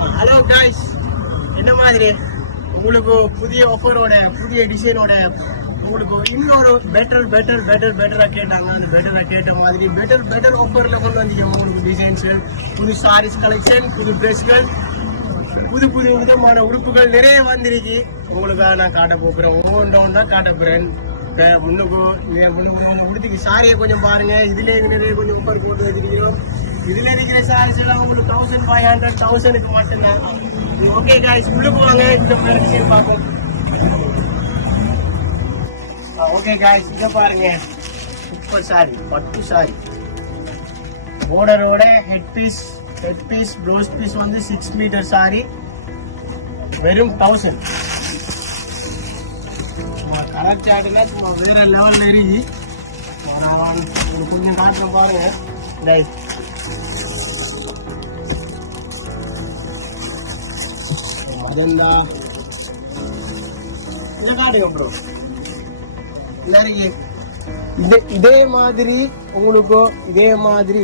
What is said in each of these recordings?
Hello guys, என்ன மாதிரி உங்களுக்கு புதிய ஆஃபரோட புதிய டிசைனோட உங்களுக்கு இன்னொரு பெட்டரா கேட்டாங்க. அந்த பெட்டரா கேட்ட மாதிரி பெட்டர் ஆஃபர்ல கொண்டு வந்தீங்க. உங்களுக்கு டிசைன்ஸ்கள், புது சாரீஸ் கலெக்ஷன், புது ட்ரெஸ்கள், புது விதமான உடுப்புகள் நிறைய வந்துருக்கு. உங்களுக்காக நான் காட்ட போகிறேன். ஒவ்வொன்றா காட்ட போறேன். முன்னுக்கு உடுத்துக்கு சாரியை கொஞ்சம் பாருங்க. இதுல நிறைய கொஞ்சம் ஆஃபர் போட்டு வச்சிருக்கிறோம். இதுல இருக்கிற சாரீஸ் எல்லாம் உங்களுக்கு 1500 1000க்கு மட்டும்தான். ஓகே காய்ஸ், உள்ளுக்கு வாங்க. இந்த மாதிரி பார்ப்போம். ஓகே காய்ஸ், இதை பாருங்க. சூப்பர் சாரி, பட்டு சாரி, பார்டரோட ஹெட் பீஸ் ப்ளவுஸ் பீஸ் வந்து 6 மீட்டர் சாரி, வெறும் 1000. கலர் சாட்டுனா சும்மா வேற லெவல் நெருங்கி கொஞ்சம் காட்டுறோம் பாருங்க. மஜந்தா இதை காட்டுங்க ப்ரோ. இதே மாதிரி உங்களுக்கு இதே மாதிரி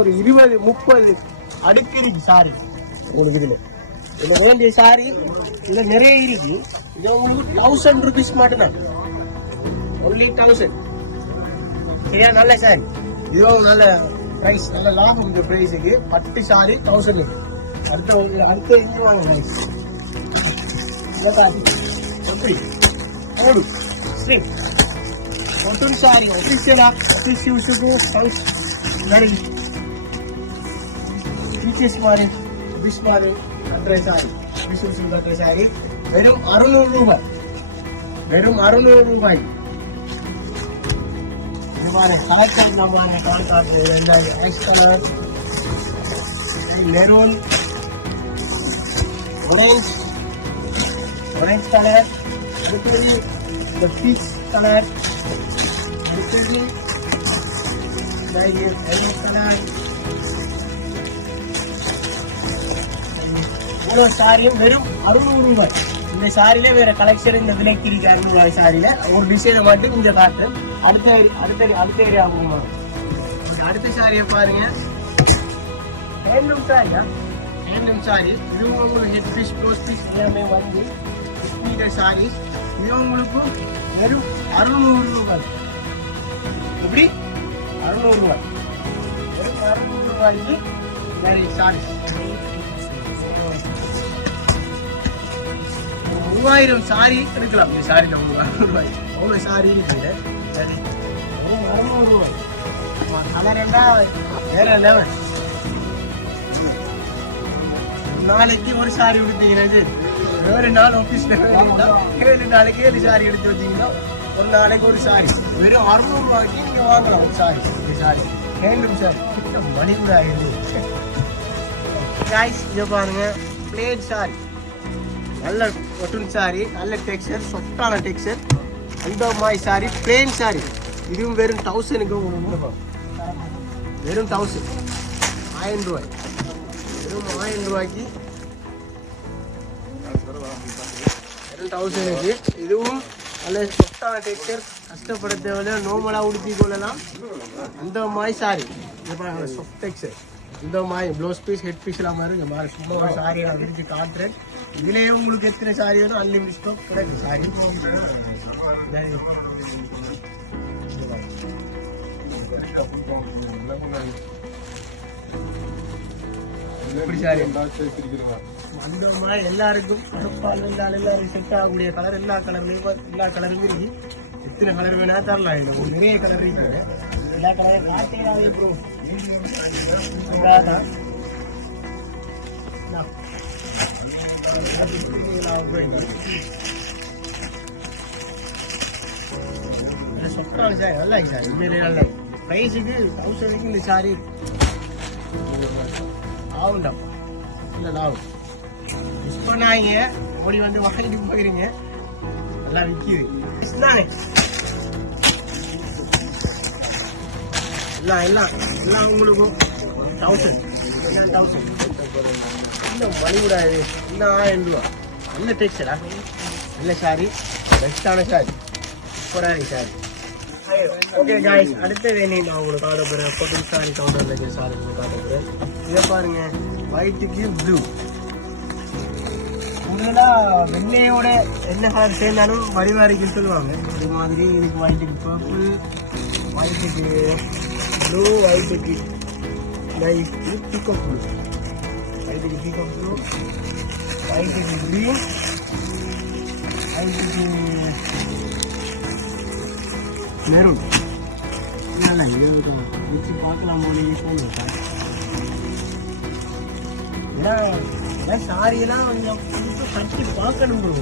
ஒரு 20-30 அடுக்கு இருக்கு சாரி. உங்களுக்கு இதுல வேண்டிய சாரி இதுல நிறைய இருக்கு. இது உங்களுக்கு 1000 rupees மட்டும்தான். ஒன்லி 1000. சரியா? நல்ல சாரி, இதுவும் நல்ல பிரைஸ், நல்ல லாபம். இந்த பிரைஸுக்கு பட்டு சாரி 1000. அடுத்த இங்க வாங்க. காட்டன் சாரி ஆஃபீஷியலா ஆஃபீஸ் யூஸுக்கு very பீச்சஸ் மாதிரி ஆஃபீஸ் மாதிரி கட்டுற சாரி, ஆஃபீஸ் யூஸுக்கு கட்டுற சாரி வெறும் 600 ரூபாய். வெறும் 600 ரூபாய். हमारे colour card x colour, maroon, orange colour, the peach colour, yellow colour. सारी வெறும் 600 ரூபாய். இந்த சாரியில வேற கலெக்ஷன் இந்த விலைக்கு இருக்கு. 600 ரூபாய் சாரியில ஒரு டிசைனை மட்டும் இந்த காட்டு. அடுத்த ஏரியா போகுமா? அடுத்த சாரியை பாருங்க. ஹேண்ட்லூம் சாரியா? ஹேண்ட்லூம் சாரி. இது உங்களுக்கு ஹெட் பீஸ் க்ளோஸ் பீஸ் எல்லாமே வந்து 6 மீட்டர் சாரி. இது உங்களுக்கு வெறும் 600 ரூபாய். எப்படி? 600 ரூபாய். வெறும் 600 ரூபாய்க்கு நிறைய சாரி. 3000 சாரி எடுக்கலாம். இந்த சாரி 600 ரூபாய். அவ்வளோ சாரி இருக்குது. சரி, 600 ரூபாய். கலர் என்ன வேற லெவல். நாளைக்கு ஒரு சாரி எடுத்தீங்கன்னா வேறு நாள் ஆஃபீஸில் 7 நாளைக்கு 7 சாரி எடுத்து வச்சிங்கன்னா ஒரு நாளைக்கு ஒரு சாரி வெறும் 600 ரூபாய்க்கு நீங்கள் வாங்கலாம். ஒரு சாரி, இந்த சாரி ஹேண்ட்லூம் சாரி மணி கூட ஆகிடுது. காய்ஸ், இதை பாருங்க. பிளேன் சாரி, நல்ல ஒட்டுன் சாரி, நல்ல டெக்ஸ்சர், சொஃப்டான டெக்ஸ்சர். அந்த மாதிரி சாரி பிளேன் சாரி. இதுவும் வெறும் 1000க்கு வெறும் 1000 ரூபாய். வெறும் 1000 ரூபாய்க்கு வெறும் 1000க்கு. இதுவும் நல்ல சொஃப்டான டெக்ஸ்சர். கஷ்டப்பட தேவையில்ல, நார்மலாக உடுத்தி கொள்ளலாம். அந்த மாதிரி சாரி சாஃப்ட் டெக்ஸ்சர். இந்த மாதிரி ப்ளவுஸ் பீஸ் ஹெட் பீஸ் எல்லாம் மாதிரி இந்த மாதிரி சும்மா ஒரு சாரியை நான் விரிச்சு காட்டுறேன். இதுலேயே உங்களுக்கு எத்தனை சாரி வேணும் அன்லிமிட் ஸ்டாக் கிடைக்கும். சாரி எப்படி சாரி அந்த மாதிரி எல்லாருக்கும் எல்லாரும் செட் ஆகக்கூடிய கலர், எல்லா கலரும் இருக்கு. எத்தனை கலர் வேணா தரலாம். இல்லை நிறைய கலர் இருக்கு. எல்லா கலரும் காட்டே ப்ரோ. சொற்கால சாரி நல்லா சாரி. உண்மையிலே நல்லா ப்ரைஸுக்கு 1000க்கு இந்த சாரி ஆகுண்டா. இல்லை லாபம். மிஸ் பண்ணாங்க, ஓடி வந்து வாங்கிட்டு போயிருங்க. நல்லா விற்கிது தானே. எல்லாம் உங்களுக்கும் 1000 இந்த மணி கூட இன்னும் 1000 ரூபா. நல்ல டெக்ஸ்டரா, நல்ல சாரி, பெஸ்டான சாரி, சூப்பரான சாரி. ஓகே காய்ஸ், அடுத்தது நான் உங்களுக்கு காட்ட போகிறேன். காட்டன் சாரி கவுண்டரில் சாரி உங்களுக்கு காட்ட போகிறேன். இதை பாருங்க, ஒயிட்டுக்கு ப்ளூ இதெல்லாம் வெள்ளையோட என்ன கலர் சேர்ந்தாலும் வரிவாரிக்குன்னு சொல்லுவாங்க. இது மாதிரி இதுக்கு ஒயிட்டுக்கு பர்பிள், ஒயிட்டுக்கு ப்ளூ, ஒயிட்டுக்கு பீகாக் ப்ளூ, ஒயிட்டுக்கு பீகாக் ப்ளூ, ஒயிட்டுக்கு க்ரீன், ஒயிட்டுக்கு மெரூன். இல்லை இது வச்சு பார்க்கலாம் போல போகணும். ஏன்னா சாரியெல்லாம் கொஞ்சம் கட்டி பார்க்கணும் ப்ரோ.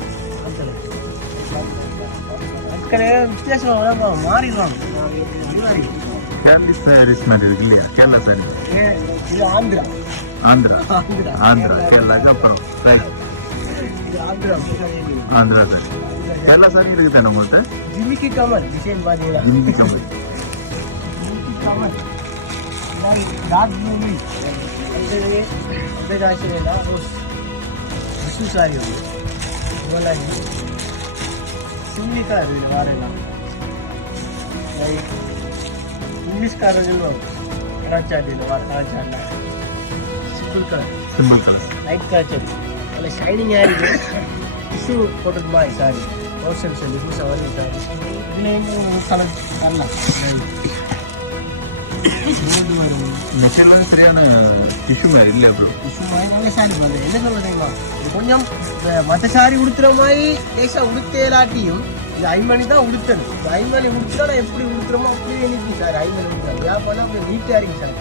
மக்களே வித்தியாசமாக மாறிடுவாங்க. கேரளா சாரீஸ் மாதிரி இருக்கு இல்லையா? கேரளா சாரி இது ஆந்திரா, ஆந்திரா ஆந்திரா கேரளாக்கு அப்புறம் right Andhra Andhra sorry. Kerala sorry இருக்கு தானே உங்கள்கிட்ட? ஜிமிக்கி கமல் டிசைன் பார்த்தீங்களா? ஜிமிக்கி கமல் கமல் டார்க் ப்ளூ அந்த காய்ச்சலாம் விசு சாரி வந்து சிம்மிக்கா இருக்குது வாரெல்லாம். இங்கிலீஷ்காரர் சொல்லுவாங்க கலாச்சாரியில் கலாச்சாரில் சிம்பிள் கலர், லைட் கலாச்சாரி நல்ல ஷைனிங்காக இருக்குது. விசு போட்டது மாதிரி சாரி ஓசன் சொல்லி புதுசாக வந்து சாரி இதுலேருந்து கலர் தரலாம். மெஷர்லாம் சரியான டிஷ்யூ மாதிரி இல்லை அவ்வளோ டிஷ்யூ மாதிரி நல்ல சாரி பண்ணுறது. என்ன சொல்லுறீங்களா, இது கொஞ்சம் மற்ற சாரி உடுத்துற மாதிரி லேசாக உடுத்தேலாட்டியும் இது ஐமணி தான் உடுத்தணும். இந்த ஐமணி உடுத்துனா நான் எப்படி உடுத்துறோமோ அப்படியே எனக்கு சார் ஐமணி உடுத்துறேன். வியாபாரம் அப்படி நீட்டாக இருக்கு சார்.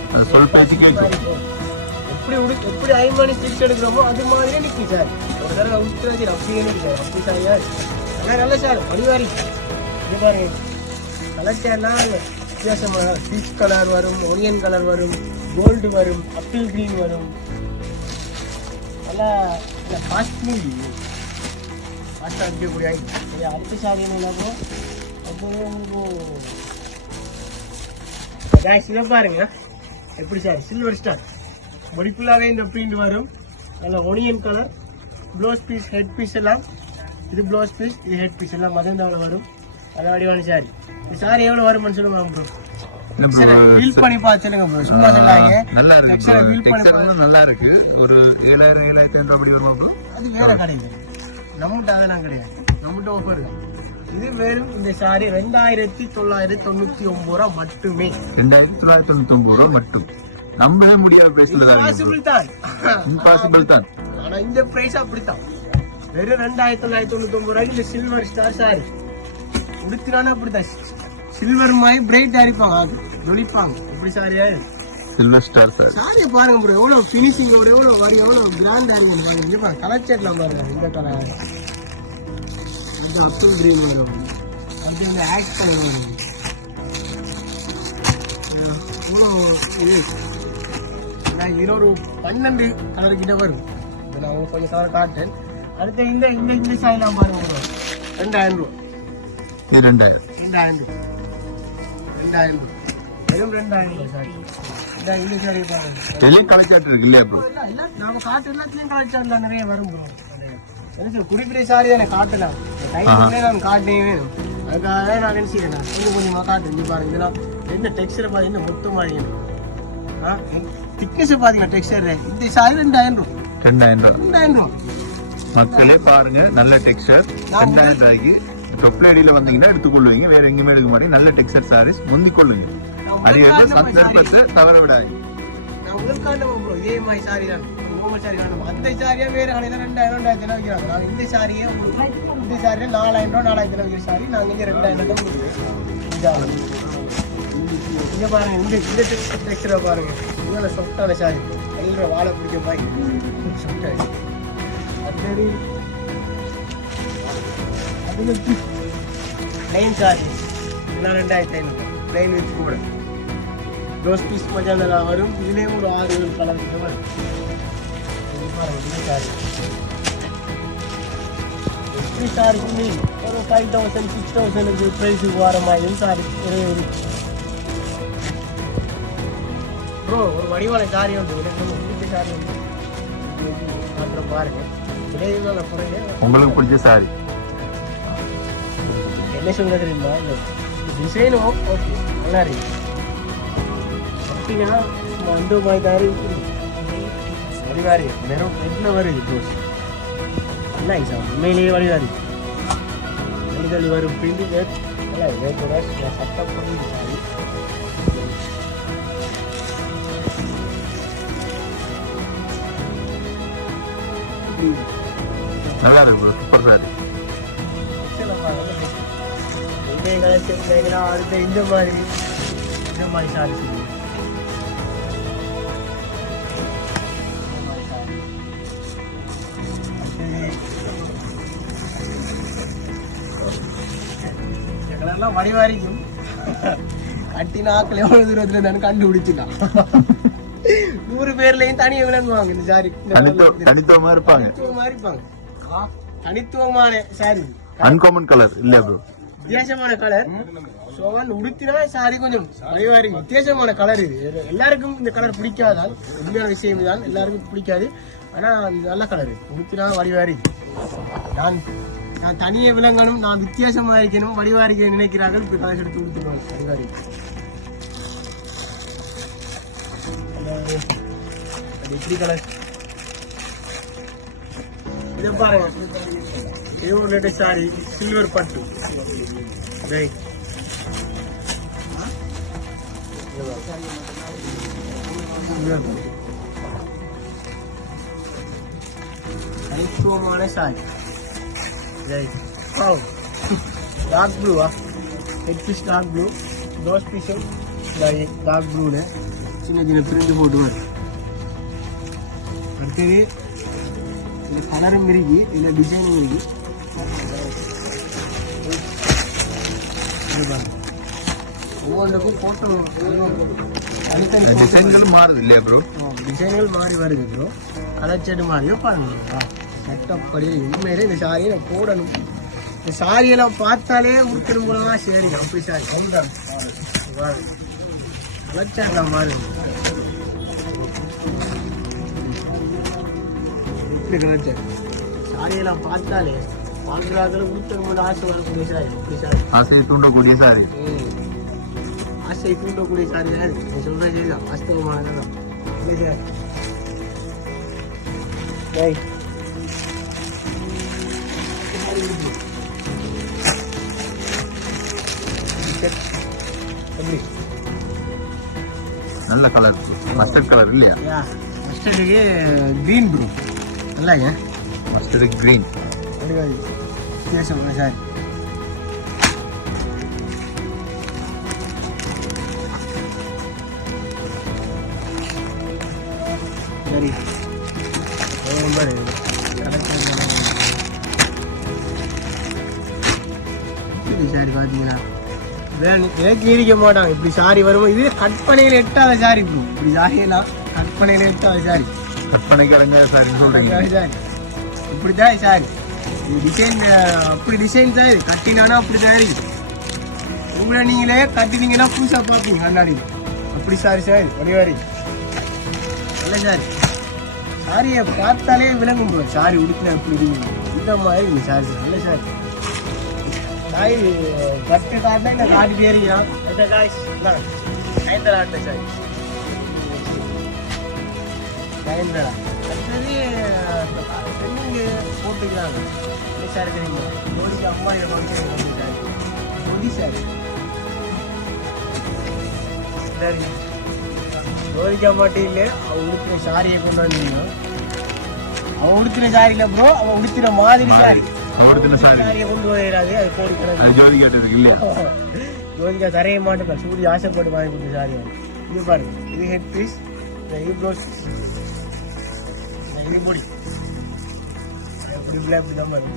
எப்படி ஐமணி ஸ்டிச் எடுக்கிறோமோ அது மாதிரியே நிற்கும் சார். ஒரு தடவை உடுத்துறது அப்படியே நிற்கும் சார். அப்படி சாரியா ஆனால் நல்ல சார் வடிவாரி. இது பாருங்க கலர்லாம் வித்தியாசமாக பீச் கலர் வரும், ஒனியன் கலர் வரும், கோல்டு வரும், அப்பிள் கிரீன் வரும். நல்லா ஃபாஸ்ட்லி ஃபாஸ்ட்டாக இருக்கக்கூடிய அடுத்த சாரி என்னன்னா அப்போ இதை பாருங்க எப்படி சார் சில்வர் ஸ்டார் பொடிக்குள்ளாக இந்த பிரிண்ட் வரும். நல்ல onion colour blouse piece, head piece எல்லாம். இது ப்ளவுஸ் பீஸ், இது ஹெட் பீஸ் எல்லாம் மதந்தாவில் வரும். அது வடிவான சாரி. இந்த சாரி எவ்வளோ வரும்னு சொல்லுங்க ப்ரோ? ஃபீல் பண்ணி பார்த்துங்க ப்ரோ. சும்மா சொல்லாங்க. நல்லா இருக்கு, நல்லா இருக்கு. ஒரு 7000 7500 அப்படி வரும் ப்ரோ. அது வேற கிடையாது, நம்மகிட்ட அதெல்லாம் கிடையாது. நம்மகிட்ட ஆஃபர் இது வெறும் இந்த சாரி 2999 ரூபா மட்டுமே. 2999 ரூபா மட்டும். நம்பவே முடியாத பிரைஸ்ல தான். இம்பாசிபிள் தான். ஆனா இந்த பிரைஸ் அப்படித்தான். வெறும் 2999 ரூபாய்க்கு இந்த சில்வர் ஸ்டார் சாரி உடுத்தினானே அப்படித்தான். சில்வர் மாதிரி பிரைட் அடிப்பாங்க, அது ஜொலிப்பாங்க. எப்படி சாரியா சில்வர் ஸ்டார் சாரி. சாரியை பாருங்க ப்ரோ, எவ்வளவு ஃபினிஷிங்கோட எவ்வளவு வரி எவ்வளவு கிராண்டா இருக்கு பாருங்க. கலர்ச்சேட்லாம் பாருங்க. இந்த கலர் இந்த அப்பிள் கிரீன் வரும், அது இந்த ஆக்ட் கலர் வரும். இன்னொரு 12 கலர் கிட்ட வரும். நான் கொஞ்சம் கலர் காட்டேன். அடுத்து இந்த இந்த இந்த சாரிலாம் பாருங்க ப்ரோ, 2000 ரூபா. இது 2000 வெறும் 2000 ரூபா சாரி. இந்த சாரி பாருங்க, எல்லாம் கலச்சாட்டு இருக்கு இல்லையா ப்ரோ? இல்ல நம்ம காட்டு எல்லாத்துலயும் கலச்சாட்டுலாம் நிறைய வரும் ப்ரோ. என்ன சார் குறிப்பிட்ட சாரி தானே காட்டலாம். டைம்ல நான் காட்டவே வேணும். அதுக்காக நான் நினைச்சிட்டேன் கொஞ்சம் கொஞ்சமாக காட்டு. இங்கே பாருங்க, இதெல்லாம் என்ன டெக்ஸ்டரை பார்த்தீங்கன்னா மொத்தமாக திக்னஸ் பார்த்தீங்கன்னா டெக்ஸ்டர். இந்த சாரி 2000 ரூபா. 2000 ரூபா மக்களே பாருங்க, நல்ல டெக்ஸ்டர் 2000 ரூபாய்க்கு சொப்லேடியில வந்தீங்கன்னா எடுத்துக்கொள்வீங்க. வேற எங்கேயுமே எடுக்க மாட்டீங்க. நல்ல டெக்ஸ்டர் சாரீஸ் முந்திக் கொள்ளுங்க. அது சந்தர்ப்பத்தை தவற விடாது. நான் முதல் காரணம் ப்ரோ இதே மாதிரி சாரி தான், நார்மல் சாரி காரணம். அந்த சாரியா வேற கடையில் 2000 2000 வைக்கிறாங்க. நாங்கள் இந்த சாரியே இந்த சாரியை 4000 ரூபா 4000 வைக்கிற சாரி நாங்கள் இங்கே 2000 தான் கொடுக்குறோம். இங்கே பாருங்க, இந்த டெக்ஸ்டரை பாருங்க, இவ்வளோ சொட்டான சாரி. அதில் வாழை பிடிக்க மாதிரி சொட்டாய். அது பிளைன் சாரி எல்லாம் 2500 பிளைன் வச்சு கூட. ரோஸ் பீஸ் கொஞ்சம் நல்லா வரும். இதுலேயும் ஒரு 6 கலர் கிட்ட வரும். சாரி எப்படி சாரிக்கு ஒரு 5000 6000 ப்ரைஸுக்கு வர மாதிரி சாரி ஒரு ப்ரோ. ஒரு வடிவான சாரி உண்டு, எனக்கு பிடிச்ச சாரி உண்டு. அப்புறம் பாருங்க, விலையில குறைய உங்களுக்கு பிடிச்ச சாரி என்ன சொல்றது தெரியுமா? இந்த டிசைனும் ஓகே நல்லா இருக்கு. அப்படின்னா அந்த மாதிரி வடிவாரி வெறும் ரெட்டில் வருது ப்ளவுஸ். இல்லை சார் உண்மையிலேயே வழிவாரி வழிதள்ளி வரும் பிரிண்டு இல்லை வேட்டோட சட்டம் பண்ணி சாரி நல்லா இருக்கு சூப்பர் சாரி அடுத்த இந்த மாதிரி சாரி செய்யுங்க கலர்லாம் வடிவாரிக்கும் கட்டின ஆக்கள் எவ்வளவு தூரத்துல இருந்தாலும் கண்டுபிடிச்சுட்டான் 100 பேர்லயும் தனியை விளங்குவாங்க இந்த சாரி தனித்துவமா இருப்பாங்க தனித்துவமான சாரி அன்காமன் கலர் இல்ல ப்ரோ வித்தியாசமான கலர் உடுத்தினா சாரி கொஞ்சம் வடிவாரி வித்தியாசமான கலர் இது எல்லாருக்கும் இந்த கலர் பிடிக்காதான் உண்மையான விஷயம் தான் எல்லாருக்கும் பிடிக்காது ஆனா நல்ல கலர் உடுத்தினா வடிவாரி நான் தனியே விளங்கணும் நான் வித்தியாசமா இருக்கணும் வடிவாரிக்க நினைக்கிறார்கள் இப்ப கலர் எடுத்து கொடுத்துருவாங்க வடிவாரி எப்படி கலர் இதை பாருங்க இது ஒரு லேட்டஸ்ட் சாரி சில்வர் பட்டு தனித்துவமான சாரி டார்க் ப்ளூவா ஹெட் பீஸ் டார்க் ப்ளூ டோஸ் பீஸும் டார்க் ப்ளூல சின்ன சின்ன பிரிண்ட் போட்டு வரும் அடுத்தது இந்த கலரும் இருக்கு இல்லை டிசைனும் இருக்கு ஒவ்வொன்றுக்கும் போட்டோ தனித்தனி டிசைன்கள் மாறுது இல்லையா ப்ரோ டிசைன்கள் மாறி வருது ப்ரோ கலர் செட்டு மாறியோ பாருங்க செட்டப் படி உண்மையிலே இந்த சாரியை நான் போடணும் இந்த சாரியெல்லாம் பார்த்தாலே உடுக்கணும் போலதான் சரி அப்படி சாரி கலர் சேட்டா மாறுது எப்படி கலர் சேட் சாரியெல்லாம் பார்த்தாலே வாங்குறாங்களும் உடுக்கணும் போது ஆசை வரக்கூடிய சாரி அப்படி சாரி ஆசையை தூண்டக்கூடிய சாரி ஆசையை தூண்டக்கூடிய சாரி தான் நீ சொல்ற சரிதான் வாஸ்தவமானதான் இல்லை சார் நல்ல கலர் மஸ்டர்ட் கலர் இல்லையா மஸ்டர்டுக்கு கிரீன் ப்ரோ நல்லாங்க மஸ்டர்ட் கிரீன் வித்தியாசம் சார் சரி சாரி பார்த்தீங்களா கிழிக்க மாட்டாங்க இப்படி சாரி வரும் இது கற்பனையில எட்டாத சாரி ப்ரோ இப்படி சாரியெல்லாம் கற்பனையில எட்டாத சாரி கற்பனைக்கு சாரி இப்படிதான் சாரி டிசைன் அப்படி டிசைன் தான் இது கட்டினானா அப்படிதான் இருக்கு உங்களை நீங்களே கட்டினீங்கன்னா புதுசா பார்ப்பீங்க கண்ணாடி அப்படி சாரி சாரி வடிவாரி நல்ல சாரி சாரியை பார்த்தாலே விளங்கும் ப்ரோ சாரி உடுக்கினா எப்படி இருக்கு இந்த மாதிரி இந்த சாரி நல்ல சாரி சாரி கட்டு காட்டினா இந்த காட்டி பேரிக்கிறான் இந்த காய்ஸ் நயன்தரா ஆட்ட சாரி நயன்தரா அடுத்தது பெண்ணுங்க போட்டுக்கிறாங்க இந்த சாரி தெரியுமா ஜோடிக்கு அம்மா இதை ஃபங்க்ஷன் சாரி ஜோடி சாரி சரி ஜோதிக்கா மாட்டேன் இல்லை அவன் உடுத்தின சாரியை கொண்டு வந்தீங்க அவன் உடுத்தின சாரி இல்லை ப்ரோ அவன் உடுத்தின மாதிரி சாரி சாரியை கொண்டு வராது அது போடுக்கிறது ஜோதிகா தரைய மாட்டேன் சூரிய ஆசைப்பட்டு வாங்கி கொடுத்த சாரி இது பாருங்க இது ஹெட் பீஸ் இது ப்ளவுஸ் இது பொடி அப்படி இப்படி தான் பாருங்க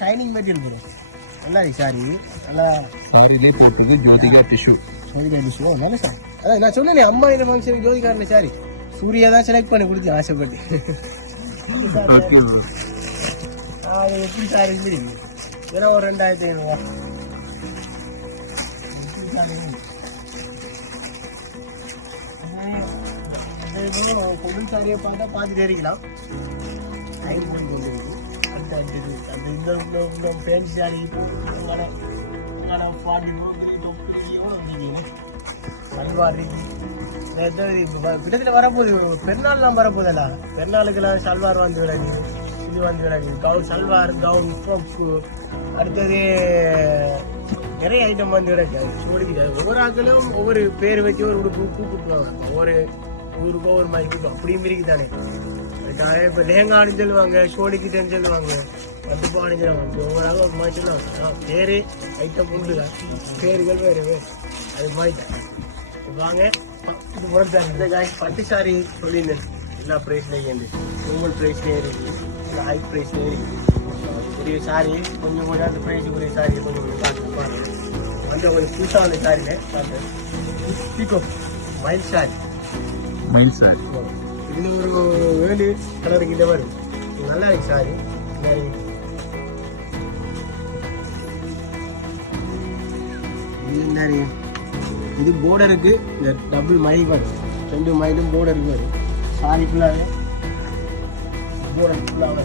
ஷைனிங் மெட்டீரியல் ப்ரோ நல்லா இருக்கு சாரி நல்லா சாரிலே போட்டது ஜோதிகா டிஷ்யூ வேலை சார் அதான் நான் சொன்னேன் அம்மா இந்த ஃபங்க்ஷன் ஜோதிகாரன் சாரி சூர்யா தான் செலக்ட் பண்ணி கொடுத்து ஆசைப்பட்டு அது எப்படி சாரி இருந்துருக்கு ஏன்னா ஒரு 2500 கொண்டு சாரியை பார்த்தா பார்த்துட்டே இருக்கலாம் டைம் போய் கொண்டு இருக்கு அந்த இந்த ஃபேன்சி சாரி கிட்டத்தட்ட வரப்போகுது பெருநாள்லாம் வரப்போதல்ல பெருநாளுக்கெல்லாம் சல்வார் வந்து விடாது இது வந்து விடாது கவுன் சல்வார் கவுன் ஃப்ராக்கு அடுத்தது நிறைய ஐட்டம் வந்து விடாது சோடிக்குது ஒவ்வொரு ஆட்களும் ஒவ்வொரு பேர் வச்சு ஒரு உடுப்பு கூப்பிட்டுவாங்க ஒவ்வொரு ஊருக்கு ஒவ்வொரு மாதிரி கூட்டம் அப்படியும் இருக்குதானே அதுக்காக இப்போ லேங்கான்னு சொல்லுவாங்க சோடிக்கிட்டேன்னு சொல்லுவாங்க பட்டுப்பான்னு சொல்லுவாங்க ஒவ்வொரு ஆளும் ஒரு மாதிரி சொல்லுவாங்க பேரு ஐட்டம் உண்டுதான் பேர்கள் வேறு அது மாதிரி வாங்க இது பொறுத்தாங்க பட்டு சாரி சொல்லியிருந்தேன் எல்லா ப்ரைஸ்லேயும் இருந்து நார்மல் ப்ரைஸ்லேயே இருக்குது ஹை ப்ரைஸ்லேயே இருக்குது ஒரு சாரி கொஞ்சம் கொஞ்சம் அந்த ப்ரைஸ் ஒரு சாரி கொஞ்சம் கொஞ்சம் பார்த்து பாருங்க வந்து கொஞ்சம் புதுசாக அந்த சாரியில் பார்த்தேன் பீக்கோ மயில் சாரி இதில் ஒரு 7 கலர் கிட்ட வரும் நல்லா இருக்கு சாரி நிறைய இது போர்டருக்கு இந்த டபுள் மைல் வரும் 2 மைலும் போர்டருக்கு வரும் சாரி ஃபுல்லாகவே போர்டர் ஃபுல்லாக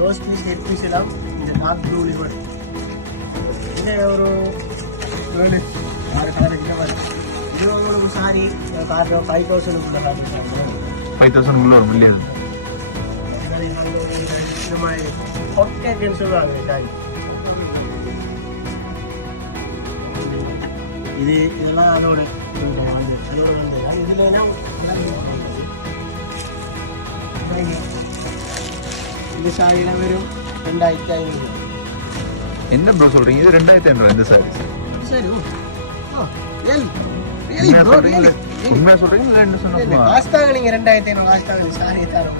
ரோஸ் பீஸ் ஹெட் பீஸ் எல்லாம் இந்த டார்க் ப்ளூலேயும் வரும் இது ஒரு 7 6 கலருக்கு வரும் இது உங்களுக்கு சாரி காட்டுற 5000 சாரி 5000 உள்ள ஒரு பில்லியன் இந்த மாதிரி ஹொக்கேன்னு சொல்லுவாங்க சாரி இதெல்லாம் அதோட இந்த சாரியெல்லாம் வெறும் 2500 என்ன ப்ரோ சொல்றீங்க இது 2500 இந்த சாரி சரி உண்மையா சொல்றீங்க ரெண்டு சொன்னா காஸ்டாக நீங்க 2500 காஸ்டாக சாரி தரோம்